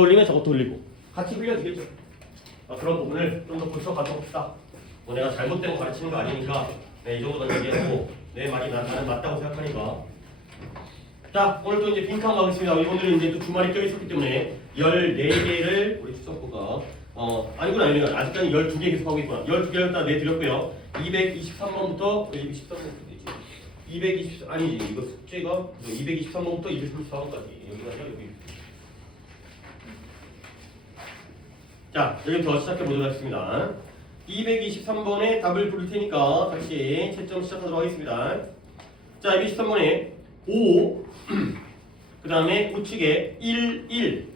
올리면 저것도 올리고 같이 흘려지겠죠. 그런 부분을 좀 더 고쳐가도록 합시다. 뭐 내가 잘못된 거 가르치는 거 아니니까 이 정도는 얘기하고 내 말이 나는 맞다고 생각하니까. 자, 오늘 또 이제 빈칸 가겠습니다. 오늘은 이제 또 주말이 껴있었기 때문에 14개를 우리 추석부가 아니구나. 아직까지 12개 계속 하고 있구나. 12개를 다 내드렸고요. 223번부터 223 아니지, 이거 숙제가 223번부터 234번까지 여기가 여기. 자, 여기부터 시작해 보도록 하겠습니다. 223번에 답을 부를 테니까 같이 채점 시작하도록 하겠습니다. 자, 223번에 5, 그 다음에 우측에 1, 1,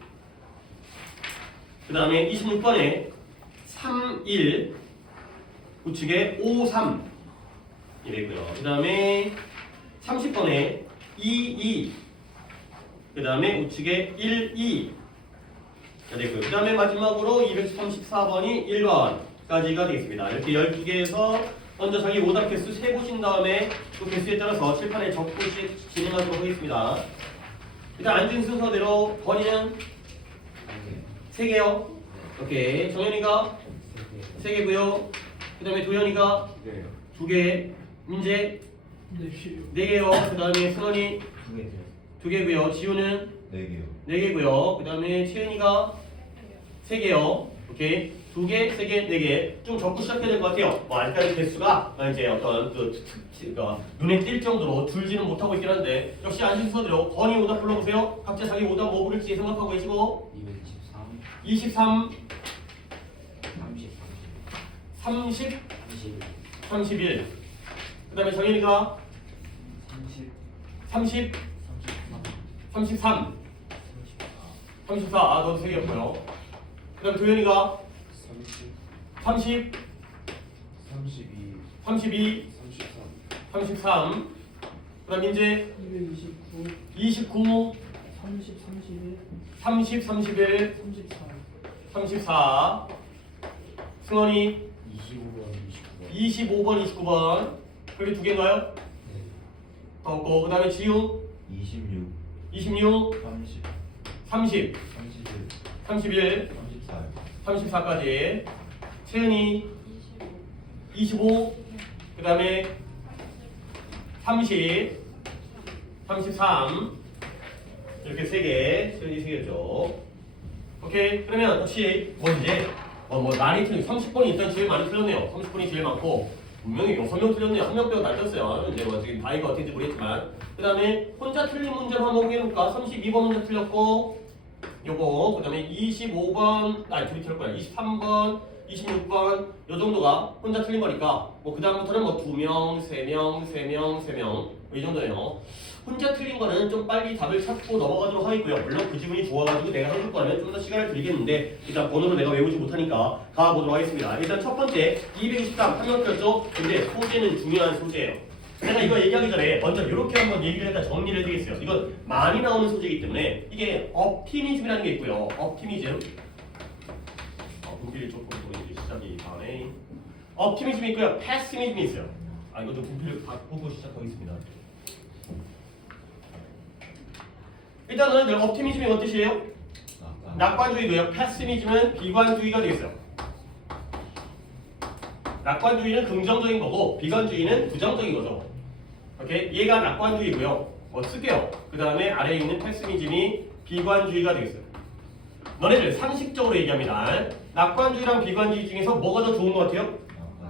그 다음에 26번에 3, 1, 우측에 5, 3 이랬고요. 그 다음에 30번에 2, 2, 그 다음에 우측에 1, 2 됐고요. 그 다음에 마지막으로 234번이 1번까지가 되겠습니다. 이렇게 12개에서 먼저 자기 오답 개수 세보신 다음에 또 개수에 따라서 칠판에 적고 진행하도록 하겠습니다. 일단 앉은 순서대로 건이는 3개요. 오케이. 정현이가 3개고요. 그 다음에 도현이가 2개. 민재 4개요. 그 다음에 승원이 2개고요. 지우는 4개고요. 그 다음에 채은이가 3개요. 오케이. 2개, 3개, 4개. 좀 적고 시작해야 될 것 같아요. 아직까지 개수가 이제 어떤 눈에 띌 정도로 줄지는 못하고 있긴 한데, 역시 앉은 순서대로 건이 오답 불러보세요. 각자 자기 오답 뭐 부를지 생각하고 계시고. 23, 30, 31. 그 다음에 정현이가 30, 33, 34. 너도 3개였고요. 그 다음에 도현이가 30, 32, 33. 그 다음 민재 29, 30, 31, 34. 승원이 25번, 29번. 그게 2개인가요? 더 없고. 그 다음에 지우 26, 30, 31, 34까지. 채은이 25, 그 다음에 30, 33. 이렇게 3개. 채은이 3개죠. 오케이. 그러면 혹시 이제 많이 틀린 30번이 일단 제일 많이 틀렸네요. 30번이 제일 많고 분명히 6명 틀렸네요. 1명 빼고 다 틀렸어요. 이제 지금 바이가 어떻게인지 모르겠지만. 그 다음에 혼자 틀린 문제를 한번 해볼까? 32번 혼자 틀렸고 요거 그 다음에 25번 둘이 틀릴 거야. 23번 26번 요 정도가 혼자 틀린 거니까 그 다음부터는 2명, 3명, 3명, 3명 이 정도예요. 혼자 틀린 거는 좀 빨리 답을 찾고 넘어가도록 하겠고요. 물론 그 지분이 좋아가지고 내가 해줄 거라면 좀 더 시간을 들이겠는데 일단 번호를 내가 외우지 못하니까 가보도록 하겠습니다. 일단 첫 번째 223 한명 틀렸죠? 근데 소재는 중요한 소재예요. 내가 이거 얘기하기 전에 먼저 이렇게 한번 얘기를 했다 정리를 해드리겠어요. 이건 많이 나오는 소재이기 때문에 이게 옵티미즘이라는 게 있고요. 옵티미즘 분필 조금 보이기 시작이 다음에 옵티미즘이 있고요. 패시미즘이 있어요. 이것도 분필을 바꾸고 시작하겠습니다. 일단 너희들 옵티미즘이 뭔 뜻이에요? 낙관주의고요. 패시미즘은 비관주의가 되겠어요. 낙관주의는 긍정적인 거고 비관주의는 부정적인 거죠. 오케이? 얘가 낙관주의고요. 쓸게요. 그 다음에 아래에 있는 패시미즘이 비관주의가 되겠어요. 너네들 상식적으로 얘기합니다. 낙관주의랑 비관주의 중에서 뭐가 더 좋은 것 같아요?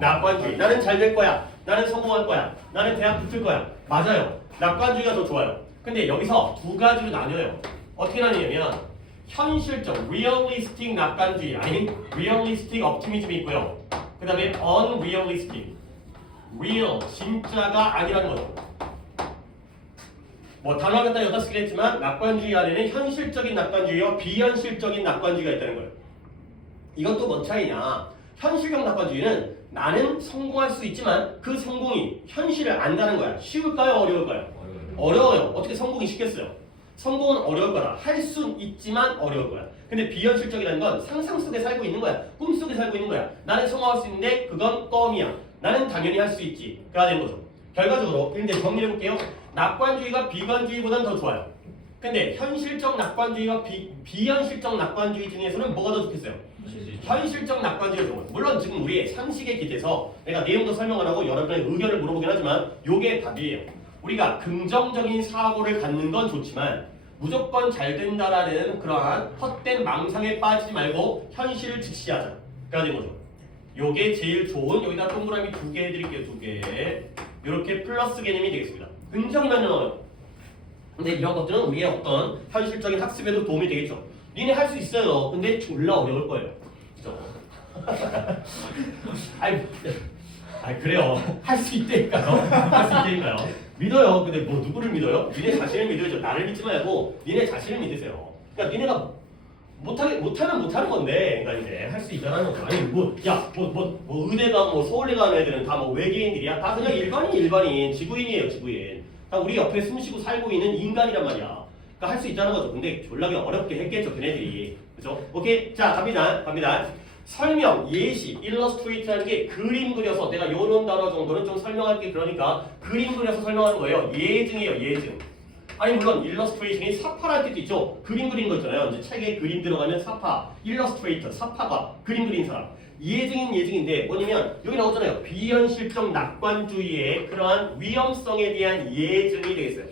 낙관주의. 나는 잘 될 거야. 나는 성공할 거야. 나는 대학 붙을 거야. 맞아요. 낙관주의가 더 좋아요. 근데 여기서 두 가지로 나뉘어요. 어떻게 나뉘냐면 현실적, realistic 낙관주의 아닌 realistic optimism이 있고요. 그 다음에 unrealistic, real, 진짜가 아니라는 거죠. 단어가 갖다 여기다 쓰긴 했지만 낙관주의 안에는 현실적인 낙관주의와 비현실적인 낙관주의가 있다는 거예요. 이건 또 뭔 차이냐? 현실적 낙관주의는 나는 성공할 수 있지만 그 성공이 현실을 안다는 거야. 쉬울까요? 어려울까요? 어려워요. 어떻게 성공이 쉽겠어요? 성공은 어려울 거다. 할 수는 있지만 어려울 거야. 근데 비현실적이라는 건 상상 속에 살고 있는 거야. 꿈 속에 살고 있는 거야. 나는 성공할 수 있는데 그건 껌이야. 나는 당연히 할 수 있지. 가 되는 거죠. 결과적으로 근데 정리해 볼게요. 낙관주의가 비관주의보다는 더 좋아요. 근데 현실적 낙관주의와 비현실적 낙관주의 중에서는 뭐가 더 좋겠어요? 현실적 낙관주의가 좋은 거예요. 물론 지금 우리 상식에 기대서 내가 내용도 설명 안 하고 여러분의 의견을 물어보긴 하지만 요게 답이에요. 우리가 긍정적인 사고를 갖는 건 좋지만 무조건 잘 된다라는 그러한 헛된 망상에 빠지지 말고 현실을 직시하자. 그래야 되는 거죠. 요게 제일 좋은, 여기다 동그라미 2개 해드릴게요. 2개. 요렇게 플러스 개념이 되겠습니다. 긍정이면 나와요. 근데 이런 것들은 우리의 어떤 현실적인 학습에도 도움이 되겠죠. 니네 할 수 있어요. 근데 졸라 어려울 거예요. 그죠? 아이 그래요. 할 수 있다니까요. 할 수 있다니까요. 믿어요. 근데 뭐 누구를 믿어요? 니네 자신을 믿어야죠. 나를 믿지 말고 니네 자신을 믿으세요. 그러니까 니네가 못하는 건데, 그러니까 이제 할 수 있다는 거죠. 아니 뭐 의대가 뭐 서울대 가는 애들은 다 뭐 외계인들이야? 다 그냥 일반인, 지구인이에요, 지구인. 다 우리 옆에 숨쉬고 살고 있는 인간이란 말이야. 그러니까 할 수 있다는 거죠. 근데 졸라게 어렵게 했겠죠, 걔네들이. 그죠? 오케이, 자 갑니다. 설명, 예시, 일러스트레이트라는 게 그림 그려서 내가 요런 단어 정도는 좀 설명할게. 그러니까 그림 그려서 설명하는 거예요. 예증이에요, 예증. 아니 물론 일러스트레이션이 사파라는 뜻도 있죠. 그림 그리는 거 있잖아요. 이제 책에 그림 들어가면 사파, 일러스트레이터, 사파가 그림 그리는 사람. 예증인 예증인데 뭐냐면 여기 나오잖아요. 비현실적 낙관주의의 그러한 위험성에 대한 예증이 되겠어요.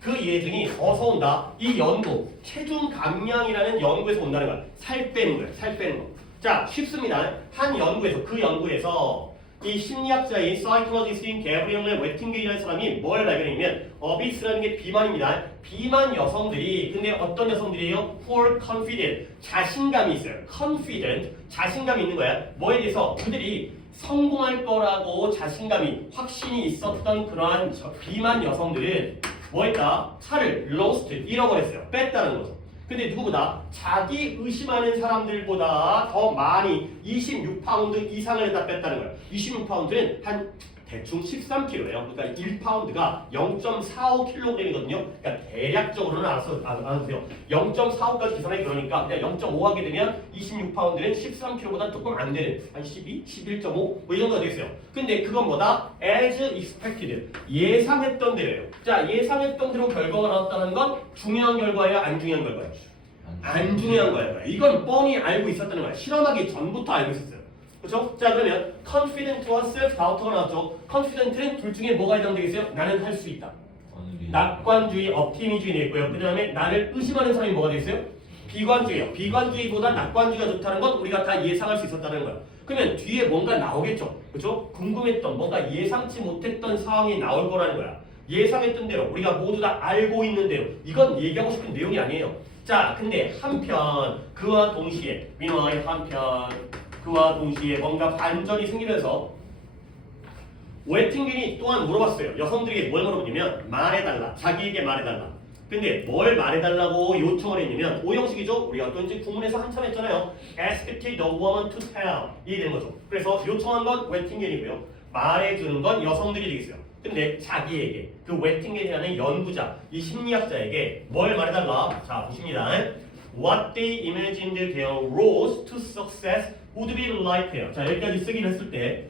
그 예증이 어디서 온다? 이 연구, 체중 감량이라는 연구에서 온다는 거야. 살 빼는 거야. 살 빼는 거. 자, 쉽습니다. 한 연구에서, 그 연구에서 이 심리학자인 사이콜로지스트인 게브리엘 웨팅게이라는 사람이 뭘 발견했냐면 어비스라는 게 비만입니다. 비만 여성들이, 근데 어떤 여성들이에요? Poor confident, 자신감이 있어요. confident, 자신감이 있는 거야. 뭐에 대해서? 그들이 성공할 거라고 자신감이, 확신이 있었던 그러한 비만 여성들은 뭐 했다? 살을 lost, 잃어버렸어요. 뺐다는 거죠. 근데 누구보다 자기 의심하는 사람들보다 더 많이 26파운드 이상을 다 뺐다는 거예요. 26파운드는 한 대충 13kg예요. 그러니까 1파운드가 0.45kg이거든요. 그러니까 대략적으로는 알아두세요. 0.45까지 계산해. 그러니까 그냥 0.5 하게 되면 26파운드는 13kg보다 조금 안 되는 한 12, 11.5 뭐 이 정도가 되겠어요. 근데 그건 뭐다? As expected. 예상했던 대로예요. 자, 예상했던 대로 결과가 나왔다는 건 중요한 결과예요? 안 중요한 결과예요? 안 중요한 거예요. 이건 뻔히 알고 있었다는 거야. 실험하기 전부터 알고 있었어요. 그렇죠? 자, 그러면 confident와 self-doubt가 나왔죠. confident는 둘 중에 뭐가 해당되겠어요? 나는 할 수 있다. 낙관주의, optimism이 되겠고요. 그 다음에 나를 의심하는 사람이 뭐가 되겠어요? 비관주의요. 비관주의보다 낙관주의가 좋다는 건 우리가 다 예상할 수 있었다는 거야. 그러면 뒤에 뭔가 나오겠죠. 그렇죠? 궁금했던, 뭔가 예상치 못했던 상황이 나올 거라는 거야. 예상했던 대로, 우리가 모두 다 알고 있는 대로. 이건 얘기하고 싶은 내용이 아니에요. 자, 근데 한편 그와 동시에, meanwhile 한편 그와 동시에 뭔가 반전이 생기면서 웨팅겐이 또한 물어봤어요. 여성들에게 뭘 물어보냐면 말해달라. 자기에게 말해달라. 근데 뭘 말해달라고 요청을 했냐면 오형식이죠. 우리가 또 이제 구문에서 한참 했잖아요. Asked the woman to tell. 이게 되는 거죠. 그래서 요청한 건 웨팅겐이고요. 말해주는 건 여성들이 되겠어요. 근데 자기에게, 그 웨팅겐이라는 연구자, 이 심리학자에게 뭘 말해달라. 자, 보십니다. What they imagined their roads to success would be like예요. 자, 여기까지 쓰기를 했을 때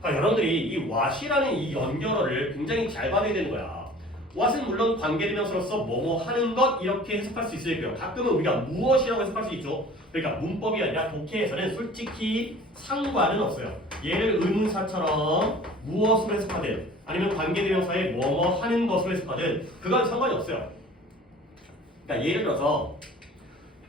그러니까 여러분들이 이 what이라는 이 연결어를 굉장히 잘 받아야 되는 거야. what은 물론 관계대명사로서 뭐뭐 하는 것 이렇게 해석할 수 있을 거예요. 가끔은 우리가 무엇이라고 해석할 수 있죠. 그러니까 문법이 아니라 독해에서는 솔직히 상관은 없어요. 얘를 의문사처럼 무엇으로 해석하든 아니면 관계대명사에 뭐뭐 하는 것으로 해석하든 그건 상관이 없어요. 그러니까 예를 들어서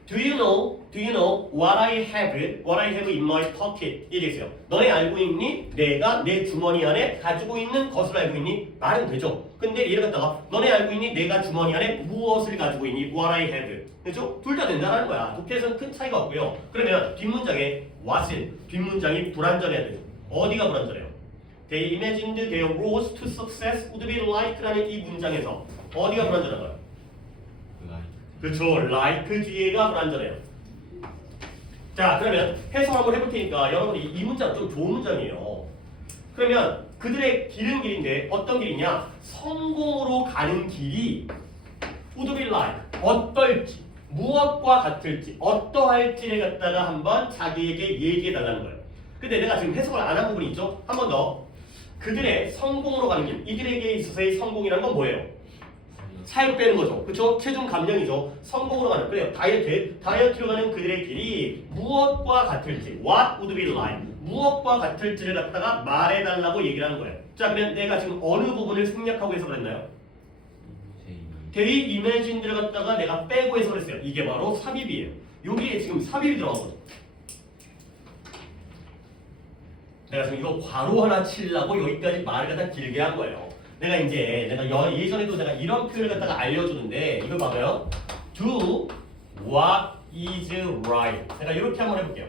Do you know what I have in my pocket? 이게 있어요. 너네 알고 있니? 내가 내 주머니 안에 가지고 있는 것을 알고 있니? 말은 되죠. 근데 얘를 갖다가 너네 알고 있니? 내가 주머니 안에 무엇을 가지고 있니? What I have. 그렇죠? 둘 다 된다는 거야. 독해에서는 큰 차이가 없고요. 그러면 뒷문장에 what은 뒷문장이 불완전해야 되죠. 어디가 불완전해요? They imagined their roads to success would be like라는 이 문장에서 어디가 불완전한 거야? 그렇죠. like 뒤에가 불완전해요. 자, 그러면 해석 한번 해볼 테니까 여러분이 이 문장 좀 좋은 문장이에요. 그러면 그들의 길은 길인데 어떤 길이냐? 성공으로 가는 길이 would be like 어떨지, 무엇과 같을지, 어떠할지를 갖다가 한번 자기에게 얘기해 달라는 거예요. 근데 내가 지금 해석을 안 한 부분이 있죠? 한 번 더. 그들의 성공으로 가는 길, 이들에게 있어서의 성공이라는 건 뭐예요? 살 빼는 거죠. 그쵸? 체중 감량이죠. 성공으로 가는 그래요. 다이어트로 가는 그들의 길이 무엇과 같을지 what would be like 무엇과 같을지를 갖다가 말해달라고 얘기를 하는 거예요. 자 그러면 내가 지금 어느 부분을 생략하고 해석을 했나요? They imagined를 갖다가 내가 빼고 해석을 했어요. 이게 바로 삽입이에요. 여기에 지금 삽입이 들어간 거죠. 내가 지금 이거 괄호 하나 치려고 여기까지 말을 갖다 길게 한 거예요. 내가 예전에도 내가 이런 표현을 갖다가 알려주는데 이걸 봐봐요. Do what is right. 내가 이렇게 한번 해볼게요.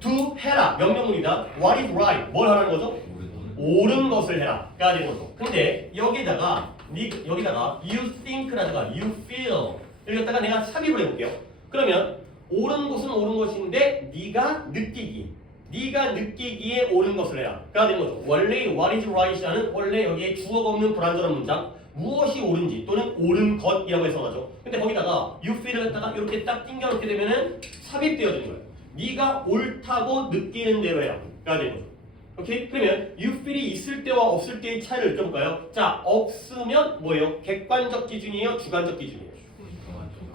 Do 해라 명령문이다. What is right? 뭘 하라는 거죠? 옳은 것을 해라가 되는 거죠. 근데 여기다가 you think라든가 you feel 이걸 갖다가 내가 삽입을 해볼게요. 그러면 옳은 것은 옳은 것인데 네가 느끼기에 옳은 것을 해라가 되는 거죠. 원래 what is right이라는 원래 여기에 주어가 없는 불완전한 문장 무엇이 옳은지 또는 옳은 것이라고 해석하죠. 근데 거기다가 you feel을 갖다가 이렇게 딱 띵겨놓게 되면은 삽입되어지는 거예요. 네가 옳다고 느끼는 대로 해라가 되는 거죠. 오케이? 그러면 you feel이 있을 때와 없을 때의 차이를 느껴볼까요? 자, 없으면 뭐예요? 객관적 기준이에요? 주관적 기준이에요?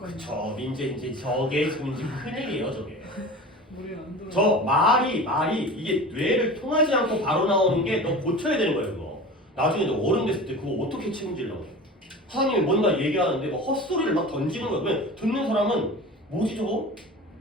그쵸. 이제 저게 지금 큰일이에요, 저게. 저 말이 이게 뇌를 통하지 않고 바로 나오는 게 너 고쳐야 되는 거예요, 그거. 나중에 너 어른 됐을 때 그거 어떻게 책임지려고. 하나님이 뭔가 얘기하는데 막 헛소리를 막 던지는 거예요. 그러면 듣는 사람은 뭐지 저거?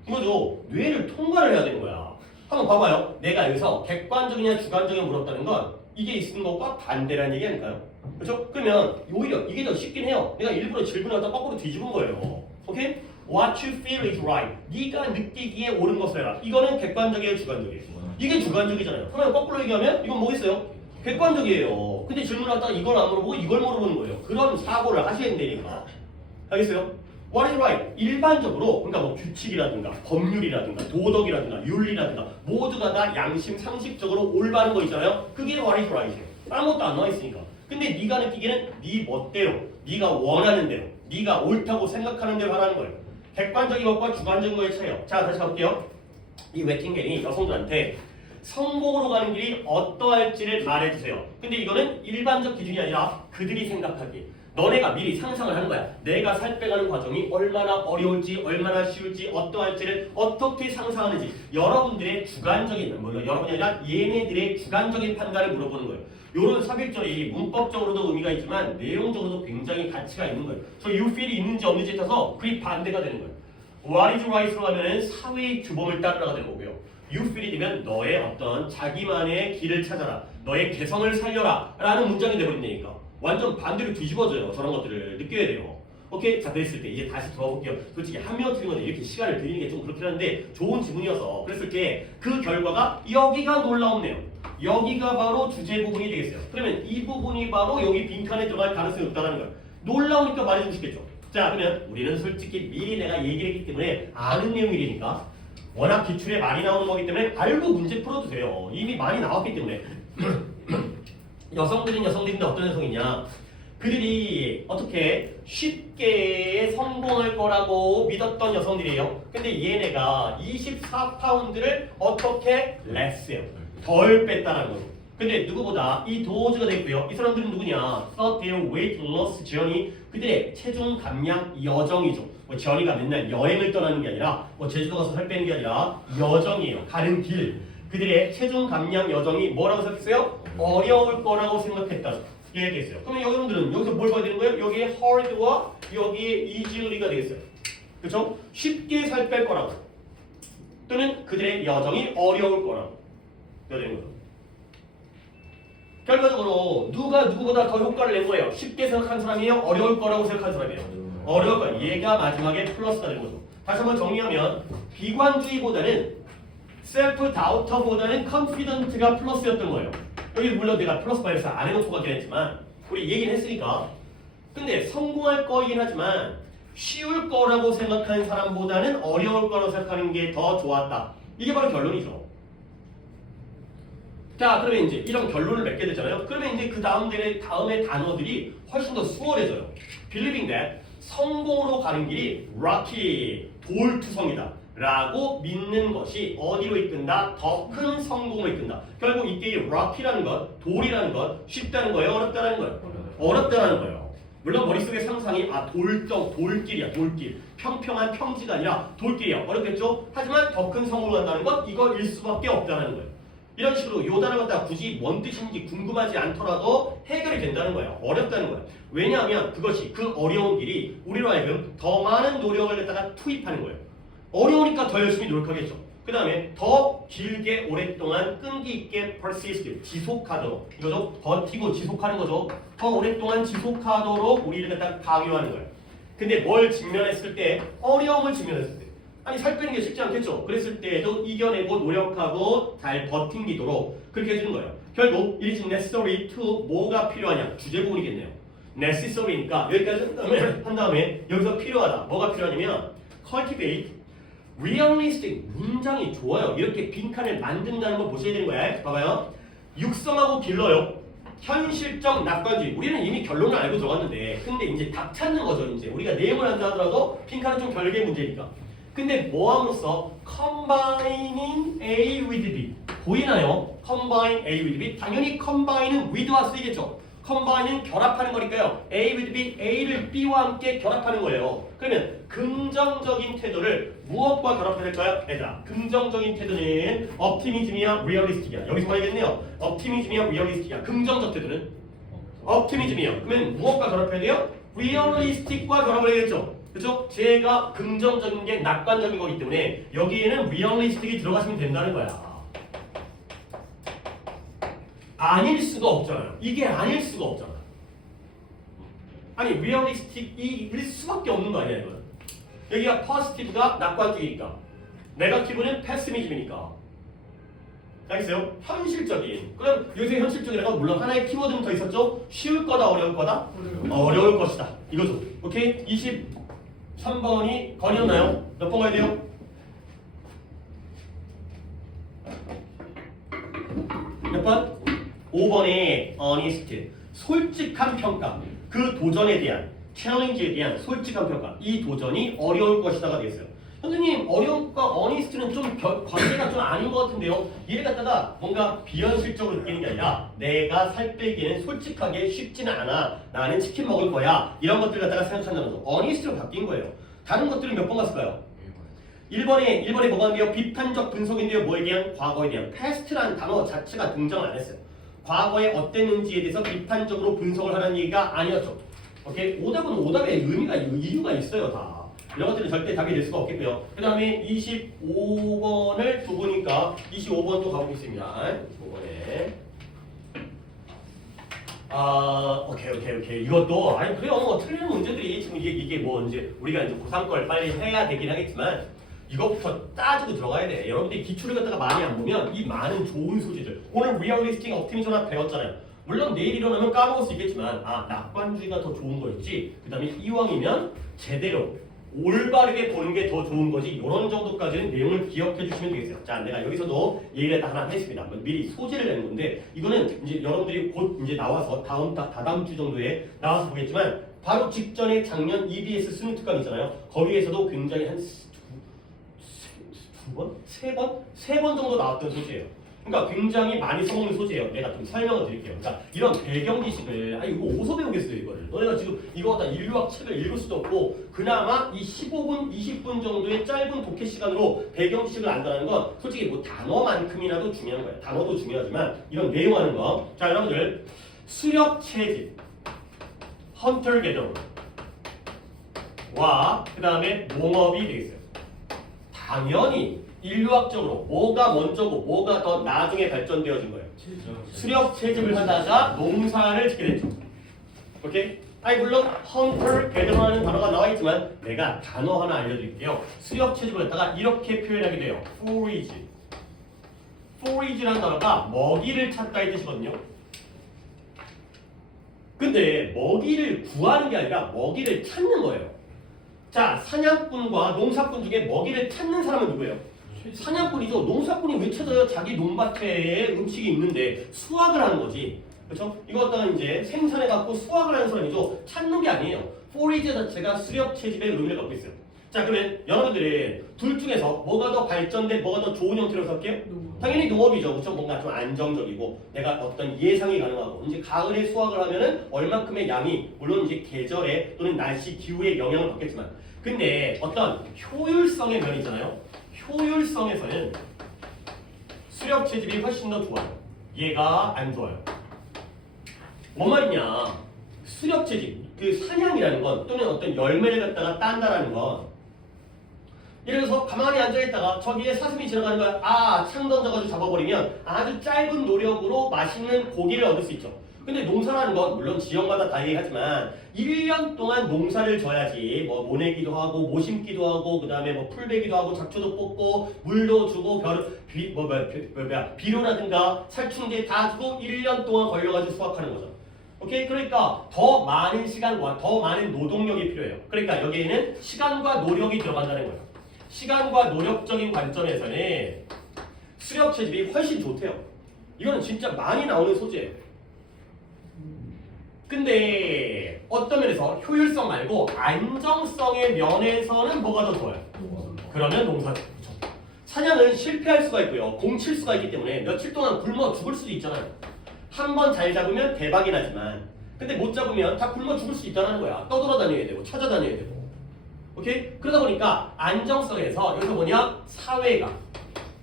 이거죠. 뇌를 통과를 해야 되는 거야. 한번 봐봐요. 내가 여기서 객관적이냐 주관적이냐 물었다는 건 이게 있는 것과 반대라는 얘기 아닐까요? 그렇죠? 그러면 오히려 이게 더 쉽긴 해요. 내가 일부러 질문을 갖다 거꾸로 뒤집은 거예요. 오케이? What you feel is right. 네가 느끼기에 옳은 것을 해라. 이거는 객관적이에요, 주관적이에요? 이게 주관적이잖아요. 그러면 거꾸로 얘기하면 이건 뭐겠어요? 객관적이에요. 근데 질문을 갖다가 이걸 안 물어보고 이걸 물어보는 거예요. 그런 사고를 하셔야 된다니까. 알겠어요? What is right? 일반적으로 그러니까 뭐 규칙이라든가 법률이라든가 도덕이라든가 윤리라든가 모두가 다 양심 상식적으로 올바른 거 있잖아요. 그게 what is right이에요. 아무것도 안 나와 있으니까. 근데 네가 느끼기에는 네 멋대로, 네가 원하는 대로, 네가 옳다고 생각하는 대로 하라는 거예요. 객관적인 것과 주관적인 거의 차이요. 자, 다시 가볼게요. 이 웨팅겐이 여성들한테 성공으로 가는 길이 어떠할지를 말해주세요. 근데 이거는 일반적 기준이 아니라 그들이 생각하기에 너네가 미리 상상을 하는 거야. 내가 살 빼가는 과정이 얼마나 어려울지, 얼마나 쉬울지, 어떠할지를 어떻게 상상하는지 여러분들의 주관적인, 물론 여러분이 아니라 얘네들의 주관적인 판단을 물어보는 거예요. 이런 삽입절이 문법적으로도 의미가 있지만 내용적으로도 굉장히 가치가 있는 거예요. 저 you feel이 있는지 없는지에 따라서 그게 반대가 되는 거예요. What is right으로 가면은 사회의 규범을 따르라가 되는 거고요. You feel이 되면 너의 어떤 자기만의 길을 찾아라, 너의 개성을 살려라 라는 문장이 되버린다니까. 완전 반대로 뒤집어져요. 저런 것들을 느껴야 돼요. 오케이? 자, 그랬을 때 이제 다시 돌아볼게요. 솔직히 한 명 틀린 건데 이렇게 시간을 드리는 게 좀 그렇긴 한데 좋은 지문이어서 그랬을 때 그 결과가 여기가 놀라웠네요. 여기가 바로 주제 부분이 되겠어요. 그러면 이 부분이 바로 여기 빈칸에 들어갈 가능성이 없다는 거예요. 놀라우니까 말해주고 싶겠죠. 자, 그러면 우리는 솔직히 미리 내가 얘기를 했기 때문에 아는 내용이니까 워낙 기출에 많이 나오는 거기 때문에 알고 문제 풀어도 돼요. 이미 많이 나왔기 때문에. 여성들인데 어떤 여성이냐? 그들이 어떻게 쉽게 성공할 거라고 믿었던 여성들이에요. 근데 얘네가 24파운드를 어떻게 less요? 덜 뺐다는 거죠. 근데 누구보다 이 도어즈가 되고요. 이 사람들은 누구냐? Thought their weight loss journey. 그들의 체중 감량 여정이죠. 뭐 journey가 맨날 여행을 떠나는 게 아니라 뭐 제주도 가서 살 빼는 게 아니라 여정이에요. 가는 길. 그들의 체중 감량 여정이 뭐라고 생각했어요? 어려울 거라고 생각했다. 얘기했어요. 그러면 여러분들은 여기서 뭘 봐야 되는 거예요? 여기에 hard와 여기에 easily가 되겠어요. 그렇죠? 쉽게 살 뺄 거라고. 또는 그들의 여정이 어려울 거라고. 되는 거죠. 결과적으로 누가 누구보다 더 효과를 낸 거예요? 쉽게 생각한 사람이에요? 어려울 거라고 생각한 사람이에요? 어려울 거예요. 얘가 마지막에 플러스가 되는 거죠. 다시 한번 정리하면 비관주의보다는 셀프 다우터보다는 컨피던트가 플러스였던 거예요. 여기 물론 내가 플러스 마이너스 안 해놓고 가긴 했지만 우리 얘기는 했으니까. 근데 성공할 거이긴 하지만 쉬울 거라고 생각하는 사람보다는 어려울 거라고 생각하는 게 더 좋았다. 이게 바로 결론이죠. 자, 그러면 이제 이런 결론을 맺게 되잖아요. 그러면 이제 그 다음에 단어들이 훨씬 더 수월해져요. Believing that 성공으로 가는 길이 rocky, 돌투성이다 라고 믿는 것이 어디로 이끈다? 더 큰 성공을 이끈다. 결국 이때 rocky라는 것, 돌이라는 것, 쉽다는 거예요? 어렵다는 거예요? 어렵다는 거예요. 물론 머릿속에 상상이 돌길이야, 돌길. 평평한 평지가 아니라 돌길이야. 어렵겠죠? 하지만 더 큰 성공을 한다는 건 이거일 수밖에 없다는 거예요. 이런 식으로 요 단어 갖다가 굳이 뭔 뜻인지 궁금하지 않더라도 해결이 된다는 거예요. 어렵다는 거예요. 왜냐하면 그것이 그 어려운 길이 우리로 하여금 더 많은 노력을 갖다가 투입하는 거예요. 어려우니까 더 열심히 노력하겠죠. 그 다음에 더 길게 오랫동안 끈기 있게 persist, 지속하도록 이거죠. 버티고 지속하는 거죠. 더 오랫동안 지속하도록 우리를 갖다가 강요하는 거예요. 근데 뭘 직면했을 때, 어려움을 직면했을 때, 아니 살 빼는 게 쉽지 않겠죠. 그랬을 때에도 이겨내고 노력하고 잘 버티도록 그렇게 해주는 거예요. 결국 it is necessary to 뭐가 필요하냐? 주제 부분이겠네요. necessary니까 여기까지 한 다음에 여기서 필요하다. 뭐가 필요하냐면 cultivate realistic, 문장이 좋아요. 이렇게 빈칸을 만든다는 거 보셔야 되는 거야. 봐봐요. 육성하고 길러요. 현실적 낙관주의. 우리는 이미 결론을 알고 들어갔는데 근데 이제 답 찾는 거죠. 이제 우리가 내용을 한다 하더라도 빈칸은 좀 별개의 문제니까. 근데 뭐함으로써 combining A with B 보이나요? combine A with B 당연히 combine은 with와 쓰이겠죠. combine은 결합하는 거니까요. A with B, A를 B와 함께 결합하는 거예요. 그러면 긍정적인 태도를 무엇과 결합해야 될까요? 얘들아, 긍정적인 태도는 optimism이야, realistic이야. 여기서 봐야겠네요. optimism이야, realistic이야. 긍정적 태도는 optimism이야. 그러면 무엇과 결합해야 돼요? realistic과 결합을 해야겠죠. 그렇죠? 제가 긍정적인 게 낙관적인 거기 때문에 여기에는 realistic이 들어가시면 된다는 거야. 아닐 수가 없잖아요. 이게 아닐 수가 없잖아. 아니 realistic일 수밖에 없는 거 아니야 이건. 여기가 positive가 낙관주의니까 네거티브는 pessimism이니까. 알겠어요? 현실적인. 그럼 요새 현실적이라고 물론 하나의 키워드는 더 있었죠? 쉬울 거다 어려울 거다? 어려울 것이다. 이거죠. 오케이? 23번이 건이었나요? 몇 번 가야 돼요? 몇 번? 5번에 honest, 솔직한 평가. 그 도전에 대한, 챌린지에 대한 솔직한 평가. 이 도전이 어려울 것이다가 되겠어요. 선생님, 어려움과 honest는 좀 관계가 좀 아닌 것 같은데요. 얘를 갖다가 뭔가 비현실적으로 느끼는 게 아니라 내가 살 빼기에는 솔직하게 쉽지는 않아. 나는 치킨 먹을 거야. 이런 것들 갖다가 생각한다는 거죠. honest로 바뀐 거예요. 다른 것들은 몇 번 갔을까요? 1번에 뭐가 있는데요? 비판적 분석인데요. 뭐에 대한? 과거에 대한. past라는 단어 자체가 등장을 안 했어요. 과거에 어땠는지에 대해서 비판적으로 분석을 하는 얘기가 아니었죠. 오케이? 오답은 오답의 의미가 이유가 있어요. 다. 이런 것들은 절대 답이 될 수가 없겠고요. 그 다음에 25번을 두 보니까 25번도 가보겠습니다. 25번에 오케이. 이것도 아니 그래요. 뭐 틀리는 문제들이 지금 이게 뭐 이제 우리가 이제 고3 걸 빨리 해야 되긴 하겠지만 이것부터 따지고 들어가야 돼. 여러분들이 기출을 갖다가 많이 안 보면 이 많은 좋은 소지들 오늘 리얼리스틱 옵티미즘을 배웠잖아요. 물론 내일 일어나면 까먹을 수 있겠지만 낙관주의가 더 좋은 거였지. 그 다음에 이왕이면 제대로 올바르게 보는 게 더 좋은 거지. 이런 정도까지는 내용을 기억해 주시면 되겠어요. 자, 내가 여기서도 얘기를 하나 했습니다. 미리 소재를 내는 건데 이거는 이제 여러분들이 곧 이제 나와서 다다음 주 정도에 나와서 보겠지만 바로 직전에 작년 EBS 수능 특강 있잖아요. 거기에서도 굉장히 한 세 번 정도 나왔던 소재예요. 그러니까 굉장히 많이 써먹는 소재예요. 내가 좀 설명을 드릴게요. 그러니까 이런 배경 지식을 이거 어디서 배우겠어요 이거를. 너네가 지금 이거 갖다 인류학 책을 읽을 수도 없고 그나마 이 15분, 20분 정도의 짧은 독해 시간으로 배경 지식을 안다는 건 솔직히 뭐 단어만큼이라도 중요한 거예요. 단어도 중요하지만 이런 내용하는 거. 자, 여러분들 수력 채집, 헌터 게더링 와 그 다음에 농업이 되겠어요. 당연히 인류학적으로 뭐가 먼저고 뭐가 더 나중에 발전되어진 거예요. 수렵 채집을 하다가 농사를 짓게 됐죠. 오케이? 물론 헌터 게더라는 단어가 나와 있지만 내가 단어 하나 알려드릴게요. 수렵 채집을 했다가 이렇게 표현하게 돼요. forage. forage라는 단어가 먹이를 찾다의 뜻이거든요. 근데 먹이를 구하는 게 아니라 먹이를 찾는 거예요. 자, 사냥꾼과 농사꾼 중에 먹이를 찾는 사람은 누구예요? 사냥꾼이죠. 농사꾼이 왜 찾아요? 자기 농밭에 음식이 있는데 수확을 하는 거지. 그렇죠? 이거 갖다가 이제 생산해갖고 수확을 하는 사람이죠. 찾는 게 아니에요. forage 자체가 수렵 채집의 의미를 갖고 있어요. 자, 그러면 여러분들은 둘 중에서 뭐가 더 발전된, 뭐가 더 좋은 형태로 생각해요? 당연히 농업이죠. 그렇죠? 뭔가 좀 안정적이고 내가 어떤 예상이 가능하고 이제 가을에 수확을 하면은 얼만큼의 양이 물론 이제 계절에 또는 날씨 기후에 영향을 받겠지만 근데 어떤 효율성의 면이 있잖아요. 효율성에서는 수렵 채집이 훨씬 더 좋아요. 얘가 안 좋아요. 뭔 말이냐? 수렵 채집, 그 사냥이라는 건 또는 어떤 열매를 갖다가 딴다라는 건 예를 들어서 가만히 앉아있다가 저기에 사슴이 지나가는 거야. 아, 창 던져가지고 잡아버리면 아주 짧은 노력으로 맛있는 고기를 얻을 수 있죠. 근데 농사라는 건 물론 지역마다 다르하지만 1년 동안 농사를 져야지 뭐 모내기도 하고 모심기도 하고 그 다음에 뭐 풀베기도 하고 잡초도 뽑고 물도 주고 비료라든가 살충제 다 주고 1년 동안 걸려가지고 수확하는 거죠. 오케이? 그러니까 더 많은 시간과 더 많은 노동력이 필요해요. 그러니까 여기에는 시간과 노력이 들어간다는 거예요. 시간과 노력적인 관점에서는 수렵 채집이 훨씬 좋대요. 이거는 진짜 많이 나오는 소재예요. 근데 어떤 면에서 효율성 말고 안정성의 면에서는 뭐가 더 좋아요? 그러면 농사. 그렇죠. 사냥은 실패할 수가 있고요. 공칠 수가 있기 때문에 며칠 동안 굶어 죽을 수도 있잖아요. 한 번 잘 잡으면 대박이 나지만 근데 못 잡으면 다 굶어 죽을 수 있다는 거야. 떠돌아다녀야 되고 찾아다녀야 되고. 오케이? 그러다 보니까 안정성에서 여기서 뭐냐? 사회가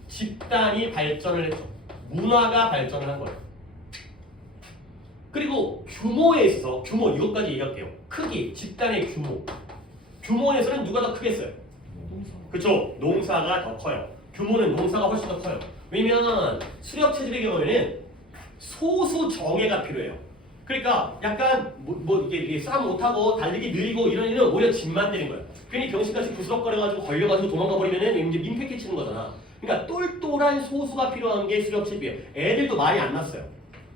집단이 발전을 했죠. 문화가 발전을 한 거예요. 그리고 규모에 있어서 규모 이것까지 얘기할게요. 크기, 집단의 규모. 규모에서는 누가 더 크겠어요? 그렇죠. 농사가 더 커요. 규모는 농사가 훨씬 더 커요. 왜냐면 수렵 채집의 경우에는 소수 정예가 필요해요. 그러니까 약간 이게 싸움 못하고 달리기 느리고 이런 일은 오히려 집만 되는 거예요. 괜히 병신같이 부스럭거려가지고 걸려가지고 도망가 버리면은 이제 민폐 끼치는 거잖아. 그러니까 똘똘한 소수가 필요한 게 수렵 채집이에요. 애들도 말이 안 났어요.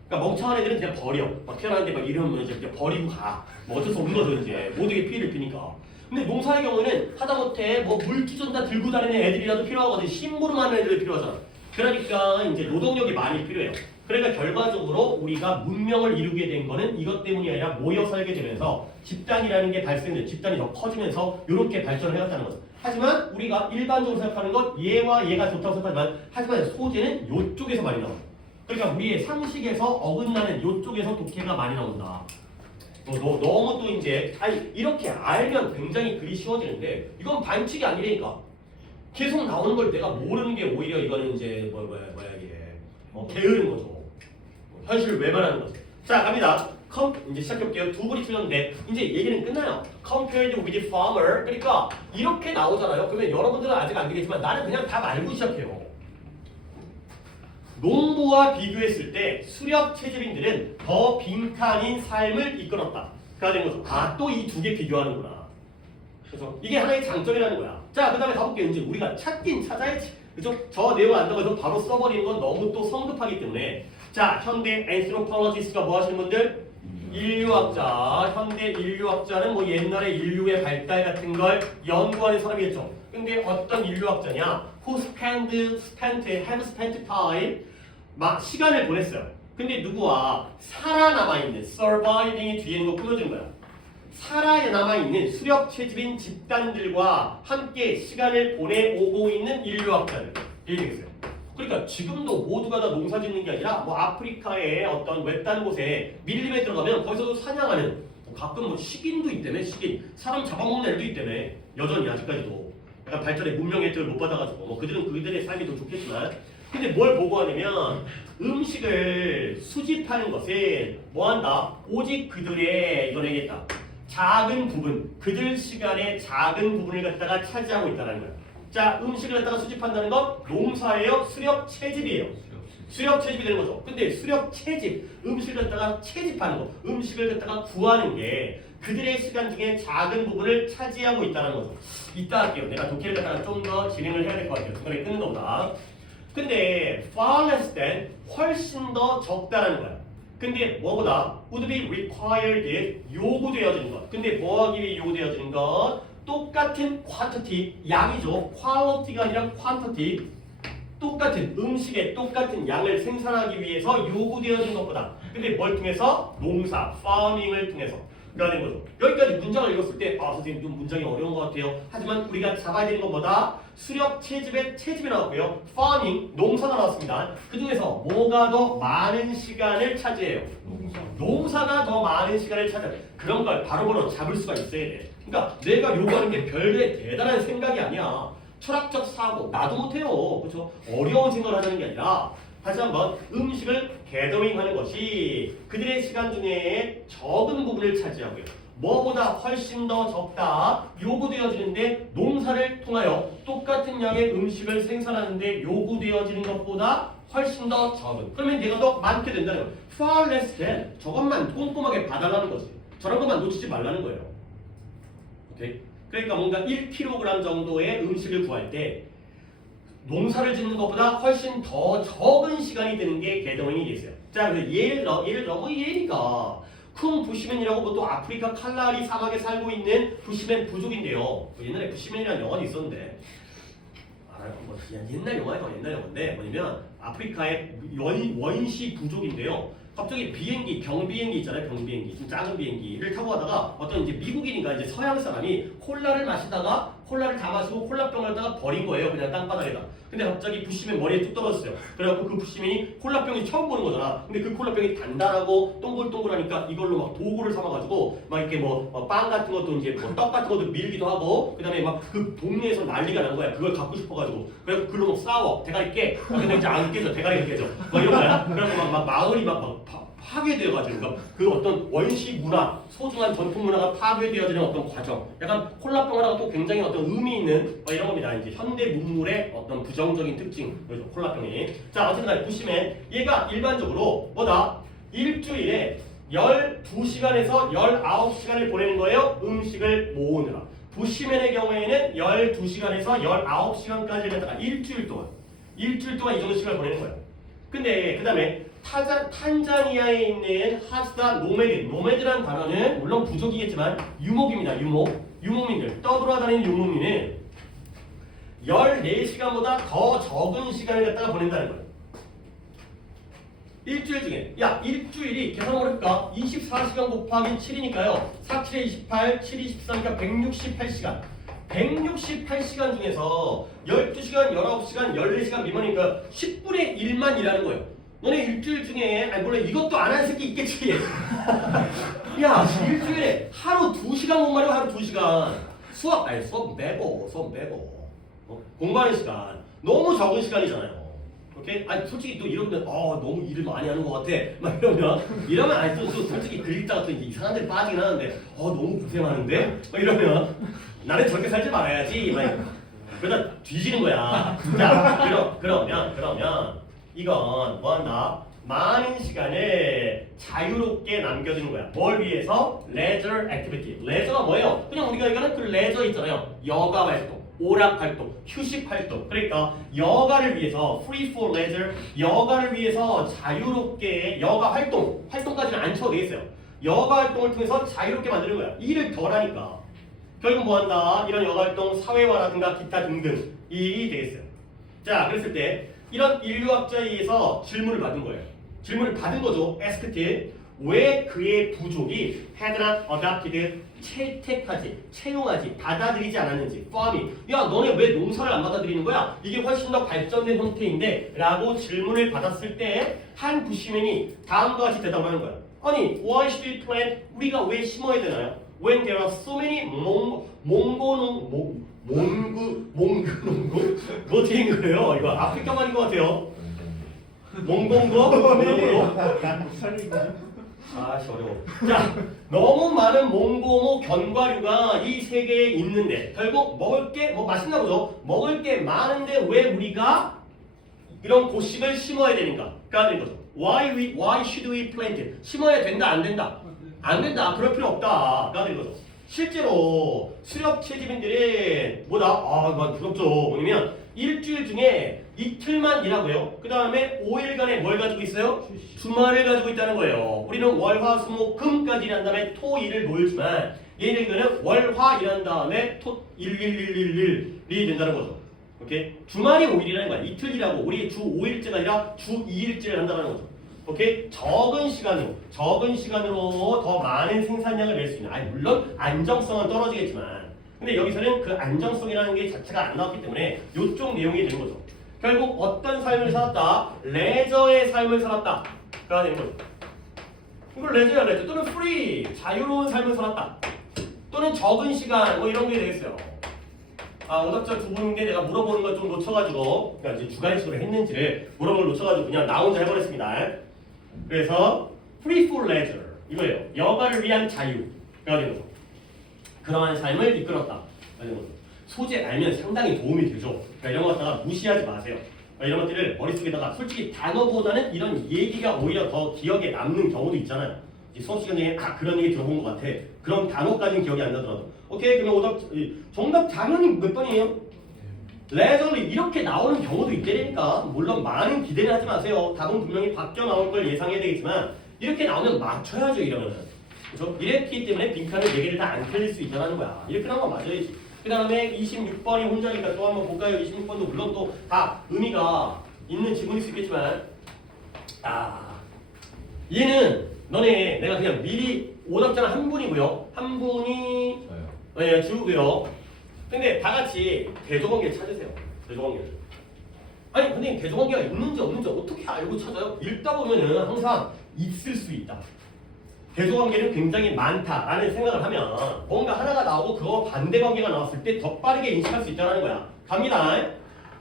그러니까 멍청한 애들은 그냥 버려. 막 태어나는데 막 이러면 이제 그냥 버리고 가. 뭐 어쩔 수 없는 거죠 이제. 모두에게 피해를 피니까. 근데 농사의 경우에는 하다못해 뭐 물주전자 들고 다니는 애들이라도 필요하거든. 심부름하는 애들이 필요하잖아. 그러니까 이제 노동력이 많이 필요해요. 그러니까 결과적으로 우리가 문명을 이루게 된 거는 이것 때문이 아니라 모여 살게 되면서 집단이라는 게 발생돼 집단이 더 커지면서 이렇게 발전을 해왔다는 거죠. 하지만 우리가 일반적으로 생각하는 건 얘와 얘가 좋다고 생각하지만 하지만 소재는 이쪽에서 많이 나와요. 그러니까 우리의 상식에서 어긋나는 이쪽에서 독해가 많이 나온다. 너무 또 이제 아니 이렇게 알면 굉장히 글이 쉬워지는데 이건 반칙이 아니라니까. 계속 나오는 걸 내가 모르는 게 오히려 이거는 이제 뭐야 이게 게으른 거죠. 현실을 외면하는 거죠. 자 갑니다. 이제 시작해볼게요. 두 분이 틀렸는데 이제 얘기는 끝나요. Compared with farmer. 그러니까 이렇게 나오잖아요. 그러면 여러분들은 아직 안 되겠지만 나는 그냥 답 알고 시작해요. 농부와 비교했을 때 수렵 채집인들은 더 빈칸인 삶을 이끌었다. 그가 된 거죠. 아, 또 이 두 개 비교하는구나. 그래서 이게 하나의 장점이라는 거야. 자, 그 다음에 가볼게요. 이제 우리가 찾긴 찾아야지. 그죠? 저 내용 안 나가서 바로 써버리는 건 너무 또 성급하기 때문에. 자, 현대 anthropologist가 뭐 하시는 분들? 인류학자. 현대 인류학자는 뭐 옛날에 인류의 발달 같은 걸 연구하는 사람이겠죠. 근데 어떤 인류학자냐? Who have spent time 막 시간을 보냈어요. 근데 누구와 살아남아있는 surviving이 뒤에 있는 거 끊어준 거야. 살아남아있는 수렵 채집인 집단들과 함께 시간을 보내오고 있는 인류학자들 이렇게 되겠어요. 그러니까 지금도 모두가 다 농사 짓는 게 아니라 뭐 아프리카의 어떤 외딴 곳에 밀림에 들어가면 거기서도 사냥하는 가끔 뭐 식인도 있다며. 식인 사람 잡아먹는 애들도 있다며. 여전히 아직까지도 약간 발전의 문명 혜택을 못 받아가지고 뭐 그들은 그들의 삶이 더 좋겠지만 근데 뭘 보고하냐면 음식을 수집하는 것은 뭐한다? 오직 그들의 이건 얘기했다. 작은 부분, 그들 시간의 작은 부분을 갖다가 차지하고 있다는 거야. 자, 음식을 갖다가 수집한다는 건 농사예요? 수렵 채집이에요? 수렵 채집이 되는 거죠. 근데 수렵 채집, 음식을 갖다가 채집하는 거, 음식을 갖다가 구하는 게 그들의 시간 중에 작은 부분을 차지하고 있다는 거죠. 이따 할게요. 내가 독해를 갖다가 좀 더 진행을 해야 될 것 같아요. 중간에 끊는 것보다. 근데 far less than 훨씬 더 적다라는 거야. 근데 뭐보다 would be required 요구되어지는 것. 근데 뭐하기 위해 요구되어지는 것? 똑같은 quantity 양이죠. quality가 아니라 quantity. 똑같은 음식의 똑같은 양을 생산하기 위해서 요구되어진 것보다. 근데 뭘 통해서? 농사, farming을 통해서. 라는 거죠. 여기까지 문장을 읽었을 때 선생님 좀 문장이 어려운 것 같아요. 하지만 우리가 잡아야 되는 것보다 수렵 채집에 나왔고요. farming 농사가 나왔습니다. 그 중에서 뭐가 더 많은 시간을 차지해요? 농사가 더 많은 시간을 차지해요. 그런 걸 바로바로 잡을 수가 있어야 돼. 그러니까 내가 요구하는 게 별도의 대단한 생각이 아니야. 철학적 사고 나도 못해요. 그렇죠? 어려운 생각을 하자는 게 아니라 다시 한번 음식을 게더링하는 것이 그들의 시간 중에 적은 부분을 차지하고요. 뭐보다 훨씬 더 적다 요구되어지는데 농사를 통하여 똑같은 양의 음식을 생산하는데 요구되어지는 것보다 훨씬 더 적은. 그러면 내가 더 많게 된다는 거예요. far less than. 저것만 꼼꼼하게 봐달라는 거지. 저런 것만 놓치지 말라는 거예요. 오케이? 그러니까 뭔가 1kg 정도의 음식을 구할 때 농사를 짓는 것보다 훨씬 더 적은 시간이 드는 게 게더링이 있어요. 자, 그래서 예를 들어 뭐 얘니까 쿵 부시맨이라고 뭐 또 아프리카 칼라리 사막에 살고 있는 부시맨 부족인데요. 옛날에 부시맨이라는 영화도 있었는데 뭐 옛날 영화인데 뭐냐면 아프리카의 원시 부족인데요. 갑자기 경비행기 있잖아요. 경비행기, 좀 작은 비행기를 타고 가다가 어떤 이제 미국인인가 이제 서양 사람이 콜라를 마시다가 콜라를 다 마시고 콜라병을 갖다가 버린 거예요. 그냥 땅바닥에다. 근데 갑자기 부시맨 머리에 뚝 떨어졌어요. 그래갖고 그 부시맨이 콜라병이 처음 보는 거잖아. 근데 그 콜라병이 단단하고 동글동글하니까 이걸로 막 도구를 삼아가지고 막 이렇게 뭐 빵 같은 것도 이제 뭐 떡 같은 것도 밀기도 하고 그다음에 막 그 동네에서 난리가 난 거야. 그걸 갖고 싶어가지고 그래서 그걸로 막 싸워. 대가리 깨. 근데 이제 안 깨져. 대가리가 깨져. 막 이런 거야. 그래서 막 마을이 막 파괴되어가지고 그러니까 그 어떤 원시 문화, 소중한 전통 문화가 파괴되어지는 어떤 과정. 약간 콜라병 하나가 또 굉장히 어떤 의미 있는 이런 겁니다. 이제 현대 문물의 어떤 부정적인 특징. 그렇죠. 콜라병이. 자, 어쨌든 보시면 얘가 일반적으로 뭐다? 일주일에 12시간에서 19시간을 보내는 거예요. 음식을 모으느라. 부시맨의 경우에는 12시간에서 19시간까지 갖다가 일주일 동안 이 정도 시간을 보내는 거예요. 근데 그 다음에 탄자니아에 있는 하스다 노매드라는 단어는 물론 부족이겠지만 유목입니다. 유목민들 떠돌아다니는 유목민은 14시간보다 더 적은 시간을 갖다가 보낸다는 거예요. 일주일 중에 일주일이 계산을 해볼까? 24시간 곱하기 7이니까요 4, 7에 28, 7, 24니까 168시간 168시간 중에서 12시간, 19시간, 14시간 미만이니까 10분의 1만 일하는 거예요. 너네 일주일 중에 물론 이것도 안 한 새끼 있겠지. 야 일주일에 하루 2시간 공부하려고 하루 2시간 수업 빼고 공부하는 시간 너무 적은 시간이잖아요. 오케이? 솔직히 또 이러면 너무 일을 많이 하는 것 같아 막 이러면 또 솔직히 글 읽다가 또 이상한 데 빠지긴 하는데 너무 고생하는데? 막 이러면 나는 저렇게 살지 말아야지 막 그러다 뒤지는 거야. 자 그러면 이건 뭐한다? 많은 시간을 자유롭게 남겨두는 거야. 뭘 위해서? leisure activity. leisure가 뭐예요? 그냥 우리가 얘기하는 그 leisure 있잖아요. 여가 활동, 오락 활동, 휴식 활동. 그러니까 여가를 위해서 free for leisure, 여가를 위해서 자유롭게 여가 활동까지는 안 쳐도 되겠어요. 여가 활동을 통해서 자유롭게 만드는 거야. 일을 덜 하니까. 결국 뭐한다? 이런 여가 활동, 사회화라든가 기타 등등 일이 되겠어요. 자, 그랬을 때 이런 인류학자에 의해서 질문을 받은 거예요. 질문을 받은 거죠. asked. 왜 그의 부족이 had not adopted, 채용하지, 받아들이지 않았는지. farming. 야, 너네 왜 농사를 안 받아들이는 거야? 이게 훨씬 더 발전된 형태인데 라고 질문을 받았을 때 한 부시맨이 다음과 같이 대답을 하는 거야. 아니, why should we plant? 우리가 왜 심어야 되나요? When there are so many 몽고농구 뭐 어떻게 된 거예요? 이거 아프리카만인 것 같아요. 몽고농구? 어려워. 자, 너무 많은 몽고모 견과류가 이 세계에 있는데 결국 먹을 게 맛있나 보죠. 먹을 게 많은데 왜 우리가 이런 곡식을 심어야 되는가? 가 되는 거죠. Why should we plant it? 심어야 된다 안 된다? 안 된다. 그럴 필요 없다. 가 되는 거죠. 실제로 수렵 채집인들은 뭐다? 부럽죠. 뭐냐면 일주일 중에 이틀만 일하고요. 그 다음에 5일간에 뭘 가지고 있어요? 주말을 가지고 있다는 거예요. 우리는 월, 화, 수, 목, 금까지 일한 다음에 토, 일을 놀지만 얘네들은 월, 화 일한 다음에 토, 일이 된다는 거죠. 오케이? 주말이 5일이라는 거야. 이틀 일하고 우리 주 5일째가 아니라 주 2일째를 한다는 거죠. 오케이? 적은 시간으로 더 많은 생산량을 낼 수 있는. 아니 물론 안정성은 떨어지겠지만, 근데 여기서는 그 안정성이라는 게 자체가 안 나왔기 때문에 요쪽 내용이 되는 거죠. 결국 어떤 삶을 살았다? 레저의 삶을 살았다. 가 되는 거죠. 이걸 레저야 레저 또는 프리 자유로운 삶을 살았다. 또는 적은 시간 뭐 이런 게 되겠어요. 오답자 두 분께 내가 물어보는 걸 좀 놓쳐가지고 그러니까 이제 주관식으로 했는지를 물어보는 걸 놓쳐가지고 그냥 나 혼자 해버렸습니다. 그래서 free for leisure 이거예요. 여가를 위한 자유가 되는 거죠. 그러한 삶을 이끌었다. 소재 알면 상당히 도움이 되죠. 그러니까 이런 거 갖다가 무시하지 마세요. 이런 것들을 머릿속에다가 솔직히 단어보다는 이런 얘기가 오히려 더 기억에 남는 경우도 있잖아요. 수업 시간 중에 그런 얘기 들어본 것 같아. 그런 단어까지는 기억이 안 나더라도. 오케이 그러면 오답 정답 당연히 몇 번이에요? 레저리 이렇게 나오는 경우도 있다니까. 물론 많은 기대를 하지 마세요. 답은 분명히 바뀌어 나올 걸 예상해야 되겠지만 이렇게 나오면 맞춰야죠 이러면은. 그렇죠? 이랬기 때문에 빈칸을 4개를 다 안 틀릴 수 있다는 거야. 이렇게 나오면 맞아야지. 그 다음에 26번이 혼자니까 또 한번 볼까요? 26번도 물론 또 다 의미가 있는 지문일 수 있겠지만 얘는 너네 내가 그냥 미리 오답자는 한 분이고요. 한 분이 네, 지우고요. 근데 다 같이 대조관계를 찾으세요. 대조관계를. 아니 선생님 대조관계가 있는지 없는지 어떻게 알고 찾아요? 읽다 보면은 항상 있을 수 있다. 대조관계는 굉장히 많다라는 생각을 하면 뭔가 하나가 나오고 그거 반대 관계가 나왔을 때 더 빠르게 인식할 수 있다는 거야. 갑니다.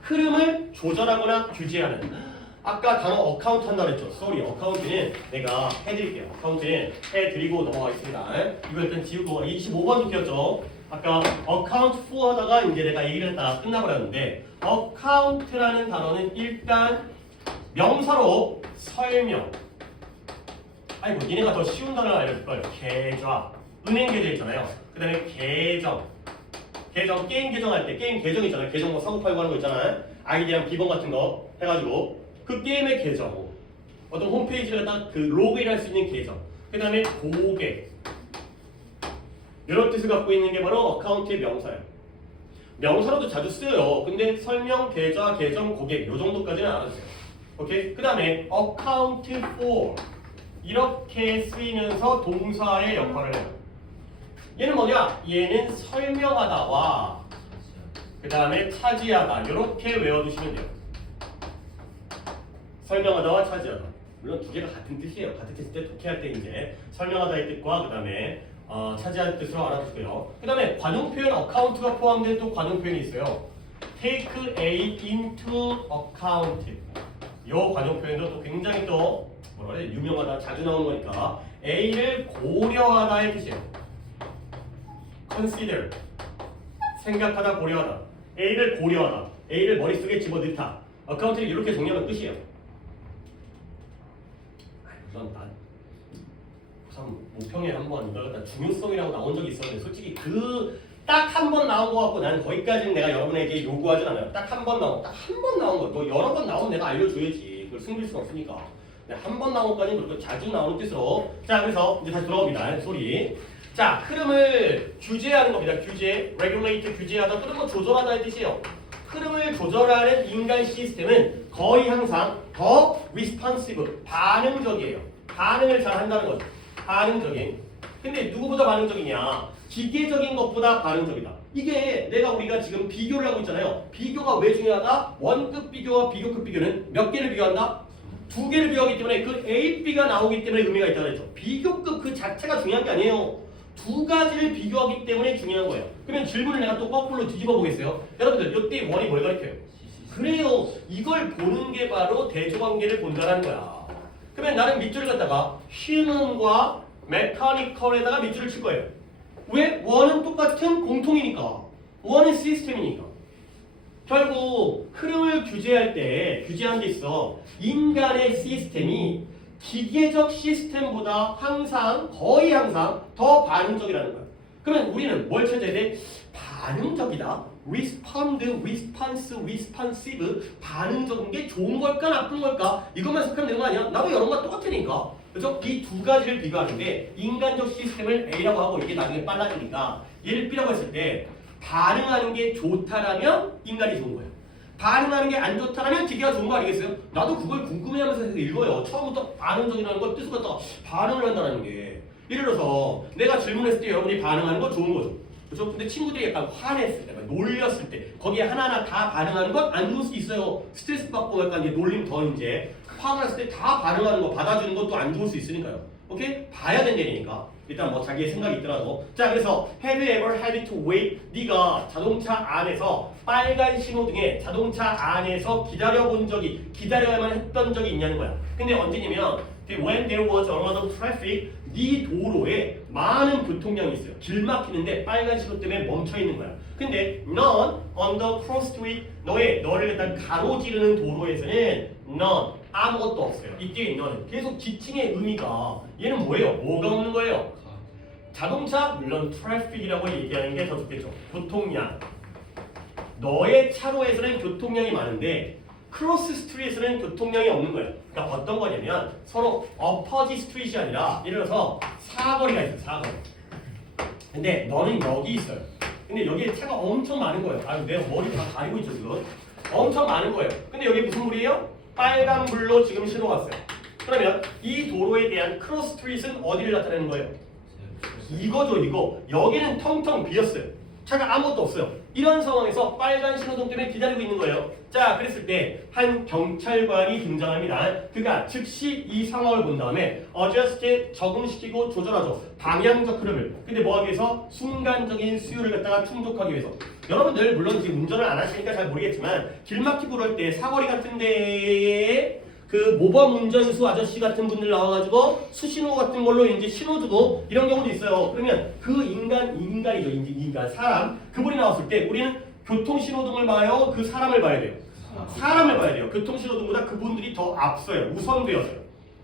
흐름을 조절하거나 규제하는. 아까 단어 어카운트 한다고 했죠. 쏘리 어카운트는 내가 해드릴게요. 어카운트는 해드리고 넘어가겠습니다. 이거 일단 지우고 25번도 띄웠죠. 아까 어카운트 4 하다가 이제 내가 얘기를 했다가 끝나버렸는데 어카운트라는 단어는 일단 명사로 설명. 아이고 얘네가 더 쉬운 단어를 알려줄 거예요. 계좌, 은행 계좌 있잖아요. 그 다음에 계정, 게임 계정할 때 게임 계정 있잖아요. 계정 뭐 사고 팔고 하는 거 있잖아요. 아이디랑 비번 같은 거 해가지고 그 게임의 계정, 어떤 홈페이지를 갖다 그 로그인 할 수 있는 계정, 그 다음에 고객 이런 뜻을 갖고 있는 게 바로 어카운트의 명사예요. 명사로도 자주 쓰여요. 근데 설명, 계좌, 계정, 고객 요 정도까지는 알아주세요. 오케이? 그 다음에 account for 이렇게 쓰이면서 동사의 역할을 해요. 얘는 뭐냐? 얘는 설명하다와 그 다음에 차지하다 이렇게 외워두시면 돼요. 설명하다와 차지하다. 물론 두 개가 같은 뜻이에요. 같은 뜻일 때 독해할 때 이제 설명하다의 뜻과 그 다음에 차지하는 뜻으로 알아두고요. 그 다음에 관용 표현 어카운트가 포함된 또 관용 표현이 있어요. take A into account. 이 관용 표현도 또 굉장히 또 뭐라 그래? 유명하다, 자주 나오는 거니까 A를 고려하다의 뜻이에요. consider 생각하다, 고려하다. A를 고려하다. A를 머릿속에 집어넣다. 어카운트를 이렇게 정리하는 뜻이에요. 우선 난 고3 모평에 한번 이걸 중요성이라고 나온 적이 있었는데 솔직히 그 딱 한 번 나온 거 같고 난 거기까지는 내가 여러분에게 요구하진 않아요. 딱 한 번 나온 거. 뭐 여러 번 나오면 내가 알려줘야지. 그걸 숨길 수는 없으니까. 한 번 나온 것까지는 그렇게 자주 나오는 뜻으로. 자 그래서 이제 다시 돌아옵니다. 소리. 자 흐름을 규제하는 겁니다. 규제, regulate 규제하다 또는 뭐 조절하다의 뜻이에요. 흐름을 조절하는 인간 시스템은 거의 항상 더 responsive, 반응적이에요. 반응을 잘 한다는 거죠. 반응적인. 근데 누구보다 반응적이냐? 기계적인 것보다 반응적이다. 이게 우리가 지금 비교를 하고 있잖아요. 비교가 왜 중요하다? 원급 비교와 비교급 비교는 몇 개를 비교한다? 2개를 비교하기 때문에 그 A, B가 나오기 때문에 의미가 있다고 했죠. 비교급 그 자체가 중요한 게 아니에요. 2가지를 비교하기 때문에 중요한 거예요. 그러면 질문을 내가 또 거꾸로 뒤집어 보겠어요. 여러분들 이때 원이 뭘 가리켜요? 그래요. 이걸 보는 게 바로 대조관계를 본다는 거야. 그러면 나는 밑줄을 갖다가 human과 mechanical에다가 밑줄을 칠 거예요. 왜? 원은 똑같은 공통이니까. 원은 시스템이니까. 결국 흐름을 규제할 때 규제한 게 있어. 인간의 시스템이 기계적 시스템보다 거의 항상 더 반응적이라는 거야. 그러면 우리는 뭘 찾아야 돼? 반응적이다. respond, response, responsive. 반응적인 게 좋은 걸까 나쁜 걸까? 이것만 생각하면 되는 거 아니야? 나도 여러 번 똑같으니까. 그래서 이 2가지를 비교하는데 인간적 시스템을 A라고 하고 이게 나중에 빨라지니까 얘를 B라고 했을 때 반응하는 게 좋다라면 인간이 좋은 거예요. 반응하는 게 안 좋다면 기계가 좋은 거 아니겠어요? 나도 그걸 궁금해하면서 읽어요. 처음부터 반응적이라는 걸 뜻을 갖다가 반응을 한다는 게. 예를 들어서 내가 질문했을 때 여러분이 반응하는 건 좋은 거죠. 그렇죠? 근데 친구들이 약간 화냈을 때, 놀렸을 때 거기에 하나하나 다 반응하는 건 안 좋을 수 있어요. 스트레스 받고 약간 이제 놀림 더 이제 화가 났을 때 다 반응하는 거 받아주는 것도 안 좋을 수 있으니까요. 오케이? 봐야 된다니까. 일단 뭐 자기의 생각이 있더라도. 자, 그래서 have you ever had to wait? 네가 자동차 안에서 빨간 신호등에 자동차 안에서 기다려야만 했던 적이 있냐는 거야. 근데 언제냐면 when there was a lot of traffic, 네 도로에 많은 교통량이 있어요. 길 막히는데 빨간 신호 때문에 멈춰 있는 거야. 근데 none on the cross street, 너를 일단 가로지르는 도로에서는 none, 아무것도 없어요. 이때 너는 계속 지칭의 의미가 얘는 뭐예요? 뭐가 없는 거예요? 자동차, 물론 traffic이라고 얘기하는 게 더 좋겠죠. 교통량. 너의 차로에서는 교통량이 많은데 크로스 스트리트에서는 교통량이 없는 거예요. 그러니까 어떤 거냐면 서로 어퍼지 스트리트이 아니라 예를 들어서 사거리가 있어요. 사거리. 근데 너는 여기 있어요. 근데 여기에 차가 엄청 많은 거예요. 아유, 내가 머리 다 가리고 있죠 지금. 엄청 많은 거예요. 근데 여기 무슨 불이에요? 빨간 불로 지금 신호가 왔어요. 그러면 이 도로에 대한 크로스 스트리트는 어디를 나타내는 거예요? 이거죠, 이거. 여기는 텅텅 비었어요. 차가 아무것도 없어요. 이런 상황에서 빨간 신호등 때문에 기다리고 있는 거예요. 자, 그랬을 때 한 경찰관이 등장합니다. 그가 즉시 이 상황을 본 다음에 adjust, 적응시키고 조절하죠. 방향적 흐름을. 근데 뭐 하기 위해서? 순간적인 수요를 갖다가 충족하기 위해서. 여러분들 물론 지금 운전을 안 하시니까 잘 모르겠지만 길 막히고 그럴 때 사거리 같은데 그 모범 운전수 아저씨 같은 분들 나와가지고 수신호 같은 걸로 이제 신호 주고 이런 경우도 있어요. 그러면 그 인간이죠. 인간, 사람. 그분이 나왔을 때 우리는 교통신호등을 봐요? 그 사람을 봐야 돼요? 사람을 봐야 돼요. 교통신호등보다 그분들이 더 앞서요. 우선되어서요.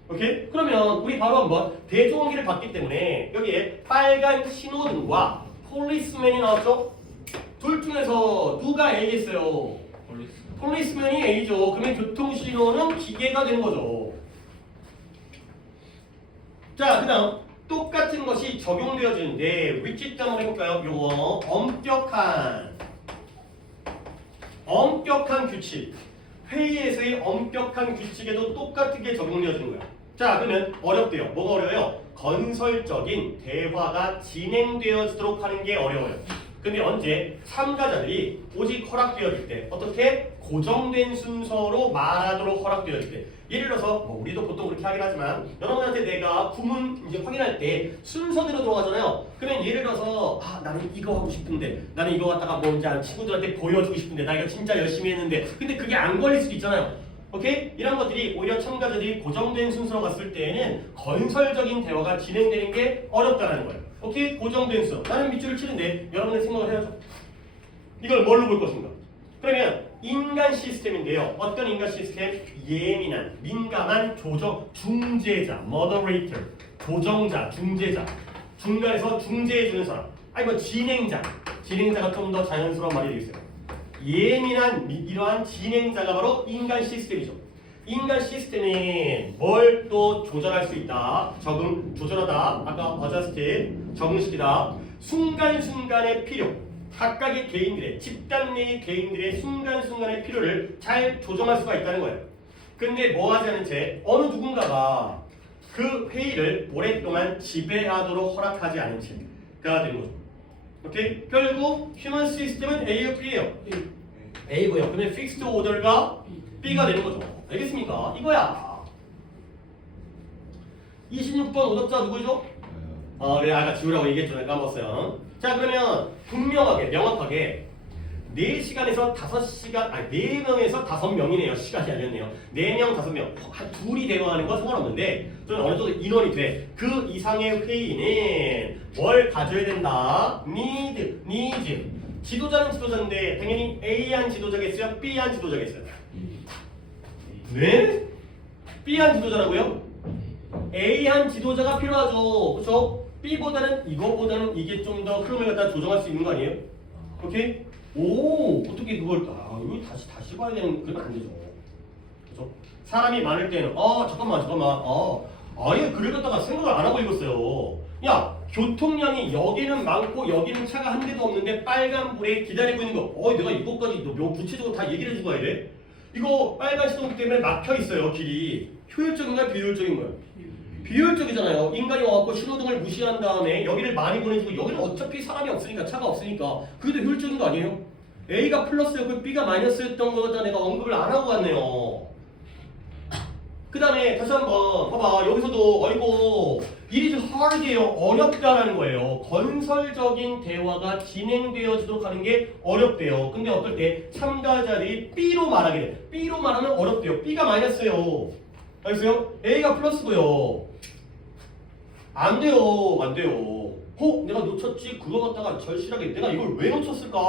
오케이? 그러면 우리 바로 한번 대조원기를 봤기 때문에 여기에 빨간 신호등과 폴리스맨이 나왔죠? 둘 중에서 누가 A겠어요? 폴리스맨이 A죠. 그러면 교통신호는 기계가 되는 거죠. 자, 그 다음 똑같은 것이 적용되어지는데 위치 한번 해볼까요? 요거 엄격한 규칙. 회의에서의 엄격한 규칙에도 똑같은 게 적용되어지는 거야. 자, 그러면 어렵대요. 뭐가 어려워요? 건설적인 대화가 진행되어지도록 하는 게 어려워요. 근데 언제 참가자들이 오직 허락되어질 때 어떻게 고정된 순서로 말하도록 허락되어질 때 예를 들어서 뭐 우리도 보통 그렇게 하긴 하지만 여러분한테 내가 구문 이제 확인할 때 순서대로 들어가잖아요. 그러면 예를 들어서 나는 이거 하고 싶은데 나는 이거 갖다가 뭐 이제 친구들한테 보여주고 싶은데 나 이거 진짜 열심히 했는데 근데 그게 안 걸릴 수도 있잖아요. 오케이? 이런 것들이 오히려 참가자들이 고정된 순서로 갔을 때에는 건설적인 대화가 진행되는 게 어렵다는 거예요. 오케이? 고정된 순서. 나는 밑줄을 치는데 여러분의 생각을 해야죠. 이걸 뭘로 볼 것인가? 그러면 인간 시스템인데요. 어떤 인간 시스템? 예민한, 민감한 중재자, moderator, 조정자, 중재자. 중간에서 중재해주는 사람. 이거 진행자가 좀 더 자연스러운 말이 되겠어요. 예민한 이러한 진행자가 바로 인간 시스템이죠. 인간 시스템이 뭘 또 조절할 수 있다. 조절하다. 아까 adjust, 적응시키다. 순간순간의 필요. 각각의 개인들의, 집단 내의 개인들의 순간순간의 필요를 잘 조정할 수가 있다는 거예요. 근데 뭐 하지 않은 채 어느 누군가가 그 회의를 오랫동안 지배하도록 허락하지 않은 채가 되는 거죠. 오케이? 결국 휴먼 시스템은 A요, B예요? A고요. 그러면 픽스드 오더가 B가 되는 거죠. 알겠습니까? 이거야. 26번 오답자 누구죠? 그래, 아까 지우라고 얘기했죠. 까먹었어요. 자, 그러면 분명하게, 명확하게 4시간에서 5시간, 4명에서 5명이네요. 시간이 아니었네요. 4명, 5명. 한 둘이 대화하는 건 상관없는데 좀 어느 정도 인원이 돼. 그 이상의 회의는 뭘 가져야 된다? needs. 지도자는 지도자인데 당연히 A한 지도자겠어요? B한 지도자겠어요? 네? B한 지도자라고요? A한 지도자가 필요하죠. 그렇죠? 이거보다는 이게 좀 더 흐름을 갖다 조정할 수 있는 거 아니에요? 오케이? 어떻게 그걸 이거 다시 봐야 되는 그건 안 되죠. 그렇죠? 사람이 많을 때는 잠깐만. 아예 글을 갖다가 생각을 안 하고 읽었어요. 야, 교통량이 여기는 많고 여기는 차가 한 대도 없는데 빨간불에 기다리고 있는 거. 내가 이것까지 너 구체적으로 다 얘기를 해주고 가야 돼? 이거 빨간 시동 때문에 막혀 있어요, 길이. 효율적인가요, 비효율적인가요? 비효율적이잖아요. 인간이 와갖고 신호등을 무시한 다음에 여기를 많이 보내주고 여기는 어차피 사람이 없으니까, 차가 없으니까 그게 더 효율적인 거 아니에요? A가 플러스였고 B가 마이너스였던 거다 내가 언급을 안 하고 갔네요. 그 다음에 다시 한번 봐봐. 여기서도 어이고 it is hard이에요. 어렵다라는 거예요. 건설적인 대화가 진행되어지도록 하는 게 어렵대요. 근데 어떨 때 참가자들이 B로 말하게 돼. B로 말하면 어렵대요. B가 마이너스예요. 알겠어요? A가 플러스고요. 안 돼요. 안 돼요. 내가 놓쳤지. 그거 갖다가 절실하게 내가 이걸 왜 놓쳤을까?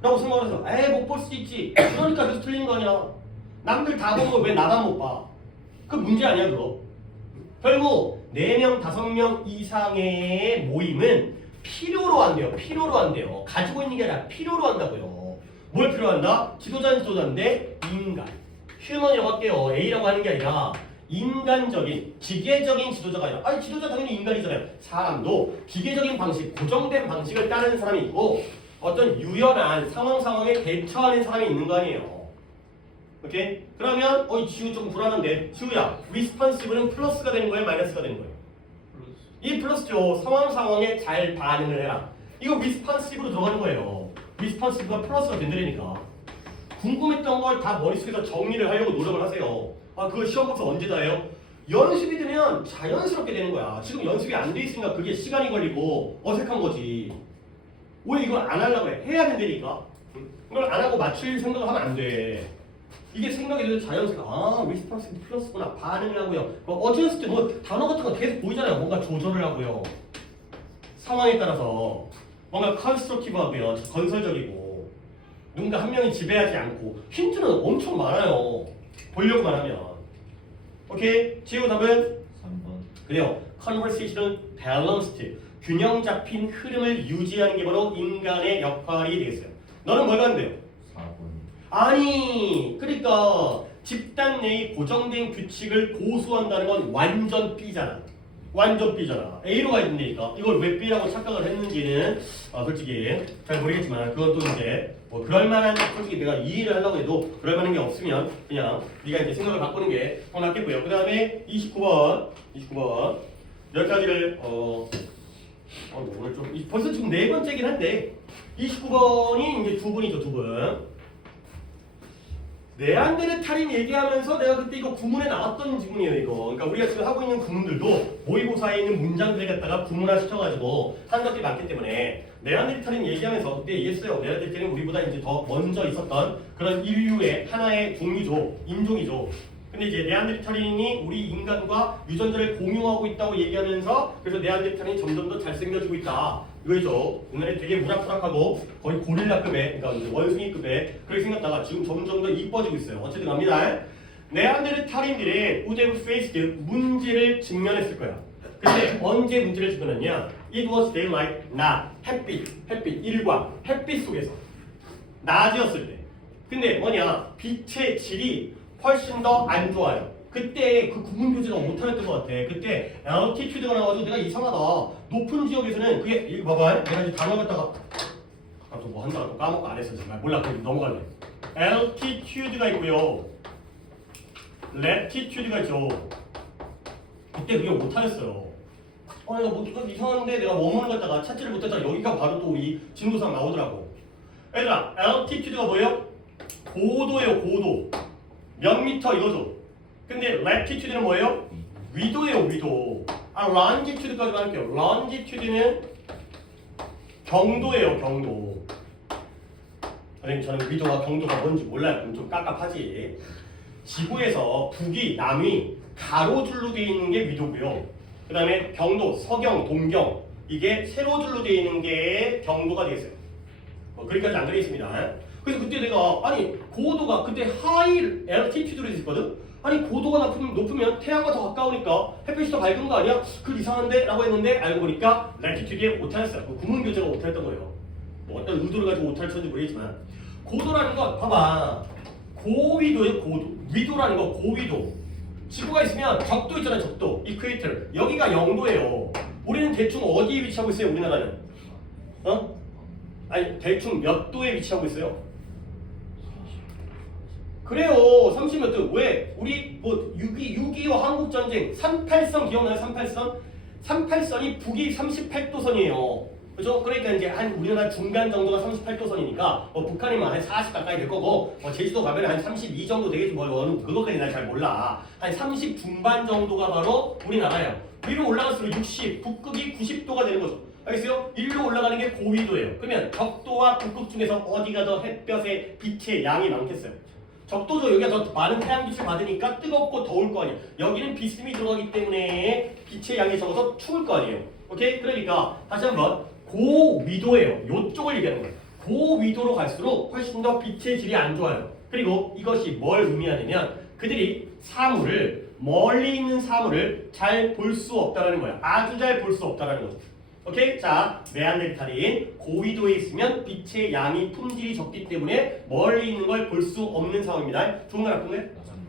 라고 생각을 해서 못 볼 수 있지. 그러니까 그래서 틀리는 거 아니야. 남들 다 보면 왜 나만 못 봐? 그 문제 아니야 그거. 결국 4명, 5명 이상의 모임은 필요로 한대요. 필요로 한대요. 가지고 있는 게 아니라 필요로 한다고요. 뭘 필요로 한다? 지도자는 지도자인데 인간. 휴먼이라고 할게요. A라고 하는 게 아니라 인간적인, 기계적인 지도자가 아니라 아니 지도자 당연히 인간이잖아요. 사람도 기계적인 방식, 고정된 방식을 따르는 사람이 있고 어떤 유연한 상황에 대처하는 사람이 있는 거 아니에요. 오케이? 그러면 지우 좀 불안한데 지우야 responsive는 플러스가 되는 거예요? 마이너스가 되는 거예요? 이 플러스죠. 상황에 잘 반응을 해라. 이거 responsive로 들어가는 거예요. responsive가 플러스가 된다니까. 궁금했던 걸 다 머릿속에서 정리를 하려고 노력을 하세요. 그거 시험 복습 언제 다 해요? 연습이 되면 자연스럽게 되는 거야. 지금 연습이 안 돼 있으니까 그게 시간이 걸리고 어색한 거지. 왜 이걸 안 하려고 해? 해야 된다니까. 이걸 안 하고 맞출 생각을 하면 안 돼. 이게 생각이 돼도 자연스럽게 리스폰스 플러스구나. 반응을 하고요. 어쨌을 때 단어 같은 거 계속 보이잖아요. 뭔가 조절을 하고요. 상황에 따라서 뭔가 컨스트럭티브하고요. 건설적이고 누군가 한 명이 지배하지 않고 힌트는 엄청 많아요. 보려고만 하면. 오케이? 지우 답은? 3번. 그래요. conversation은 balanced, 균형 잡힌 흐름을 유지하는 게 바로 인간의 역할이 되겠어요. 너는 뭘 가는데요? 4번. 아니, 그러니까 집단 내의 고정된 규칙을 고수한다는 건 완전 B잖아. 완전 B잖아. A로 가야 된다니까. 이걸 왜 B라고 착각을 했는지는 솔직히 잘 모르겠지만 그건 또 이제 그럴만한, 솔직히 내가 이해를 하려고 해도 그럴만한 게 없으면 그냥 네가 이제 생각을 바꾸는 게 더 낫겠고요. 그 다음에 29번 여기까지를 오늘 좀 벌써 지금 4번째긴 한데 29번이 이제 2분이죠. 2분. 네안데르탈인 얘기하면서 내가 그때 이거 구문에 나왔던 지문이에요. 이거. 그러니까 우리가 지금 하고 있는 구문들도 모의고사에 있는 문장들 갖다가 구문화 시켜가지고 하는 것들이 많기 때문에 네안데르탈인 얘기하면서 그때 얘기했어요. 네안데르탈은 우리보다 이제 더 먼저 있었던 그런 인류의 하나의 종이죠. 인종이죠. 근데 이제 네안데르탈인이 우리 인간과 유전자를 공유하고 있다고 얘기하면서 그래서 네안데르탈인이 점점 더 잘생겨지고 있다. 이거죠. 옛날에 되게 무락부락하고 거의 고릴라급의, 그러니까 원숭이급의 그렇게 생겼다가 지금 점점 더 이뻐지고 있어요. 어쨌든 갑니다. 네안데르탈인들이 would have faced 문제를 직면했을 거야. 근데 언제 문제를 직면했냐? It was daylight, 낮, 햇빛, 일광, 햇빛 속에서 낮이었을 때. 근데 뭐냐? 빛의 질이 훨씬 더 안 좋아요. 그때 그 구문 교재가 못하였던 것 같아. 그때 altitude가 나와가지고 내가 이상하다. 높은 지역에서는 그게 이거 봐봐. 내가 이제 단어 갖다가 또 뭐 한다고 까먹고 안 했어 정말. 몰라. 그럼 넘어갈래. altitude가 있고요. latitude가 있죠. 그때 그게 못하였어요. 내가 뭐 이상한데 내가 뭐만 갖다가 찾지를 못했다가 여기가 바로 또 우리 진도상 나오더라고. 얘들아, altitude가 뭐예요? 고도예요. 고도. 몇 미터 이거죠. 근데 latitude는 뭐예요? 위도예요. 위도. longitude까지만 할게요. longitude는 경도예요. 경도. 선생님 저는 위도와 경도가 뭔지 몰라요. 그럼 좀 깝깝하지. 지구에서 북위, 남위 가로줄로 되어 있는 게 위도고요. 그 다음에 경도, 서경, 동경 이게 세로줄로 되어 있는 게 경도가 되겠어요. 거기까지 안 그려있습니다. 그래서 그때 내가 아니 고도가 그때 high altitude로 있었거든. 아니 고도가 높으면 태양과 더 가까우니까 햇빛이 더 밝은 거 아니야? 그 이상한데? 라고 했는데 알고 보니까 latitude에 오타였어요. 그 구문 교재가 오타였던 거예요. 뭐 어떤 의도를 가지고 오타를 쳤는지 모르겠지만 고도라는 건 봐봐. 고위도예요. 고도. 위도라는 건 고위도. 지구가 있으면 적도 있잖아요. 적도. 이퀘이터. 여기가 0도예요. 우리는 대충 어디에 위치하고 있어요? 우리나라는? 아니 대충 몇 도에 위치하고 있어요? 그래요. 30몇 도. 왜? 우리 뭐 6.25 한국전쟁 38선 기억나요? 38선? 38선이 북이 38도선이에요. 그죠? 그러니까 이제 한 우리나라 중간 정도가 38도선이니까 북한이면 한 40 가까이 될 거고 제주도 가면 한 32 정도 되겠지 뭐 그것까지 난 잘 몰라. 한 30 중반 정도가 바로 우리나라예요. 위로 올라갈수록 60, 북극이 90도가 되는 거죠. 알겠어요? 일로 올라가는 게 고위도예요. 그러면 적도와 북극 중에서 어디가 더 햇볕의 빛의 양이 많겠어요? 적도죠. 여기가 더 많은 태양빛을 받으니까 뜨겁고 더울 거 아니에요. 여기는 비스듬히 들어가기 때문에 빛의 양이 적어서 추울 거 아니에요. 오케이? 그러니까 다시 한번 고위도예요. 요쪽을 얘기하는 거예요. 고위도로 갈수록 훨씬 더 빛의 질이 안 좋아요. 그리고 이것이 뭘 의미하냐면 그들이 사물을 멀리 있는 사물을 잘 볼 수 없다라는 거야. 아주 잘 볼 수 없다라는 거죠. 오케이? 자, 네안데르탈인 고위도에 있으면 빛의 양이 품질이 적기 때문에 멀리 있는 걸 볼 수 없는 상황입니다. 좋은 거 나쁜 거예요?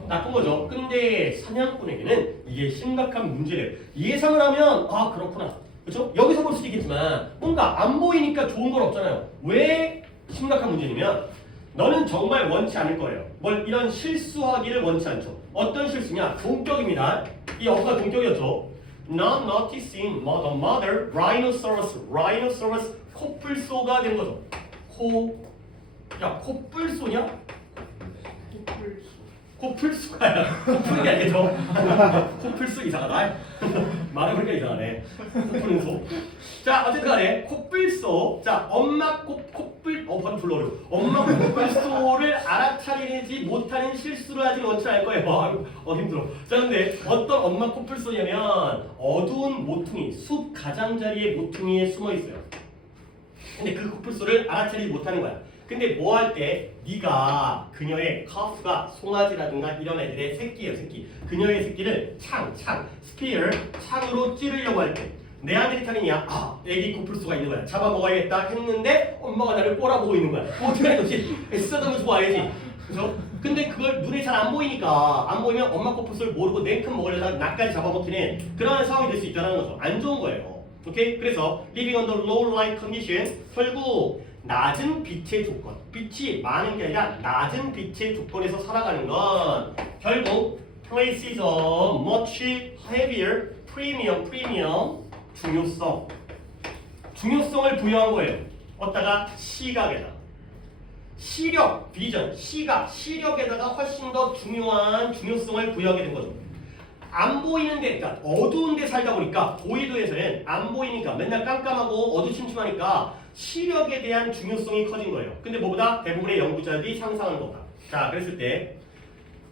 나쁜 거죠. 근데 사냥꾼에게는 이게 심각한 문제래요. 예상을 하면 아 그렇구나. 그렇죠? 여기서 볼 수도 있겠지만 뭔가 안 보이니까 좋은 건 없잖아요. 왜 심각한 문제냐면 너는 정말 원치 않을 거예요. 뭘 이런 실수하기를 원치 않죠. 어떤 실수냐? 동격입니다. 이 어가 동격이었죠. Not noticing the mother rhinoceros 코뿔소가 된 거죠. 코뿔소냐? 코뿔소가 코뿔이 아니죠. 코뿔소 이상하다. 말해보니까 이상하네. 코뿔소. 자 어쨌든 간에 코뿔소. 자 엄마 발음 졸라 어려워. 엄마 코뿔소를 알아차리지 못하는 실수를 하지 원치 않을 거예요. 힘들어. 자 근데 어떤 엄마 코뿔소냐면 어두운 모퉁이 숲 가장자리의 모퉁이에 숨어 있어요. 근데 그 코뿔소를 알아차리지 못하는 거야. 근데 뭐 할 때 네가 그녀의 카프가 송아지라든가 이런 애들의 새끼예요, 새끼. 그녀의 새끼를 스피어 창으로 찌르려고 할 때 네안데르탈인이야. 애기 코뿔소가 있는 거야. 잡아먹어야겠다 했는데 엄마가 나를 꼬라보고 있는 거야. 어떻게 해야 되지? 쓰다듬어서 봐야지. 그죠? 근데 그걸 눈에 잘 안 보이니까 안 보이면 엄마 코뿔소를 모르고 냉큼 먹으려다가 나까지 잡아먹긴 해. 그런 상황이 될 수 있다는 거죠. 안 좋은 거예요. 오케이? 그래서 living under low light condition 결국 낮은 빛의 조건, 빛이 많은 게 아니라 낮은 빛의 조건에서 살아가는 건 결국 places a much heavier premium 중요성을 부여한 거예요. 어디다가 시각에다 시력, 비전, 시력에다가 훨씬 더 중요한 중요성을 부여하게 된 거죠. 안 보이는데, 그러니까 어두운 데 살다 보니까 고위도에서는 안 보이니까 맨날 깜깜하고 어두침침하니까 시력에 대한 중요성이 커진 거예요. 근데 뭐보다 대부분의 연구자들이 상상하는 거다. 자, 그랬을 때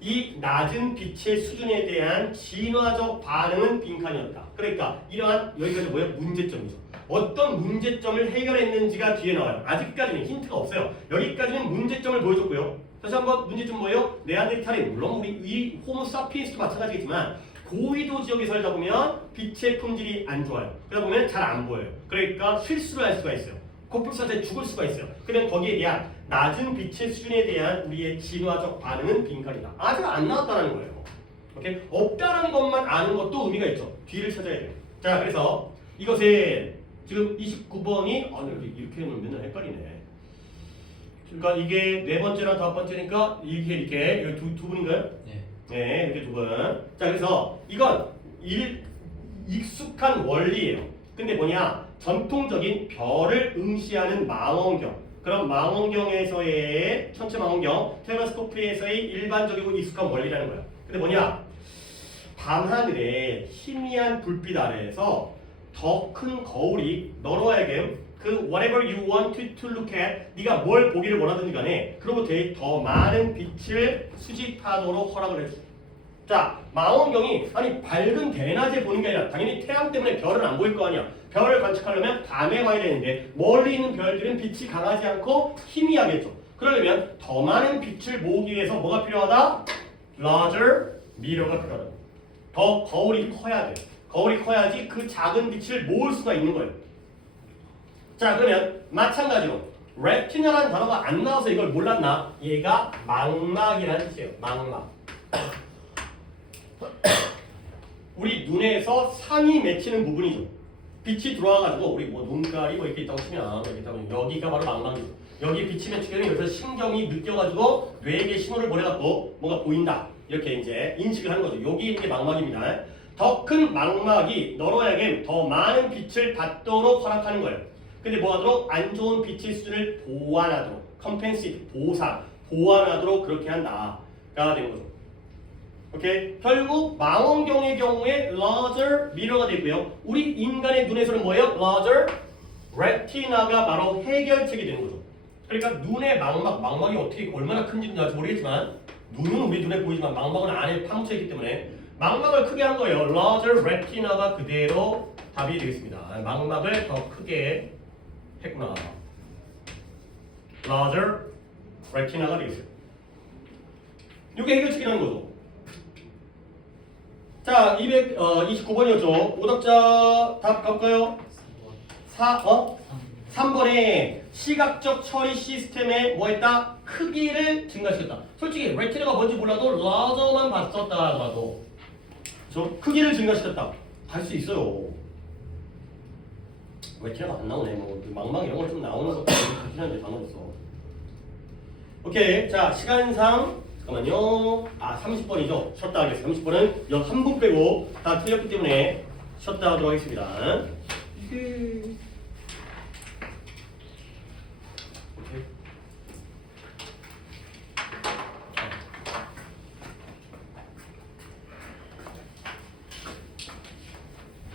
이 낮은 빛의 수준에 대한 진화적 반응은 빈칸이었다. 그러니까 이러한 여기까지 뭐예요? 문제점이죠. 어떤 문제점을 해결했는지가 뒤에 나와요. 아직까지는 힌트가 없어요. 여기까지는 문제점을 보여줬고요. 다시 한번 문제점 뭐예요? 네안데르탈인 물론 우리 이 호모사피엔스도 마찬가지겠지만 고위도 지역에 살다 보면 빛의 품질이 안 좋아요. 그러다 보면 잘 안 보여요. 그러니까 실수를 할 수가 있어요. 코뿔소한테 죽을 수가 있어요. 그러면 거기에 대한 낮은 빛의 수준에 대한 우리의 진화적 반응은 빈칸이다. 아직 안 나왔다는 거예요. 오케이? 없다는 것만 아는 것도 의미가 있죠. 뒤를 찾아야 돼요. 자, 그래서 이것에 지금 29번이 이렇게 해놓으면 맨날 헷갈리네. 그러니까 이게 네 번째랑 다섯 번째니까 이렇게 여기 두 분인가요? 네, 이렇게 두 분. 자, 그래서 이건 익숙한 원리예요. 근데 뭐냐? 전통적인 별을 응시하는 망원경. 그럼 망원경에서의 천체 망원경, 텔레스코프에서의 일반적이고 익숙한 원리라는 거야. 근데 뭐냐? 밤하늘에 희미한 불빛 아래에서 더 큰 거울이 너로 하여금 그 whatever you want to look at 네가 뭘 보기를 원하든지 간에 그로부터 더 많은 빛을 수집하도록 허락을 해줘. 자, 망원경이 아니 밝은 대낮에 보는 게 아니라 당연히 태양 때문에 별은 안 보일 거 아니야. 별을 관측하려면 밤에 봐야 되는데 멀리 있는 별들은 빛이 강하지 않고 희미하겠죠. 그러려면 더 많은 빛을 모으기 위해서 뭐가 필요하다? larger mirror가 필요하다. 더 거울이 커야 돼. 거울이 커야지 그 작은 빛을 모을 수가 있는 거예요. 자, 그러면 마찬가지로 레티나라는 단어가 안 나와서 이걸 몰랐나? 얘가 망막이라는 뜻이에요. 망막. 우리 눈에서 상이 맺히는 부분이죠. 빛이 들어와가지고 우리 뭐 눈깔이 뭐 이렇게 있다고 치면 이렇게 있다고 여기가 바로 망막이죠. 여기 비치면 축에는 여기서 신경이 느껴가지고 뇌에게 신호를 보내갖고 뭔가 보인다 이렇게 이제 인식을 하는 거죠. 여기 이게 망막입니다. 더 큰 망막이 너로에게 더 많은 빛을 받도록 허락하는 거예요. 근데 뭐 하도록? 안 좋은 빛의 수준을 보완하도록 컴펜시트 보완하도록 그렇게 한다가 되는 거죠. 오케이? 결국 망원경의 경우에 larger mirror가 되고요. 우리 인간의 눈에서는 뭐예요? larger retina가 바로 해결책이 되는 거죠. 그러니까 눈의 망막이 어떻게 얼마나 큰지는 잘 모르겠지만 눈은 우리 눈에 보이지만 망막은 안에 파묻혀 있기 때문에 망막을 크게 한 거예요. larger retina가 그대로 답이 되겠습니다. 망막을 더 크게 했구나. larger retina가 되겠어요. 이게 해결책이라는 거죠. 자, 229번이었죠. 오답자 답 갈까요? 3번에 시각적 처리 시스템에 뭐 했다? 크기를 증가시켰다. 솔직히 레티나가 뭔지 몰라도 라저만 봤었다 하더라도 저 크기를 증가시켰다. 할 수 있어요. 레티나가 안 나오네. 뭐 망망 이런 거 좀 나오는 것도 그렇긴 한데 단어로서. 오케이. 자, 시간상 잠깐만요. 30번이죠. 쉬었다 하겠습니다. 30번은 한 분 빼고 다 틀렸기 때문에 쉬었다 하도록 하겠습니다. 이게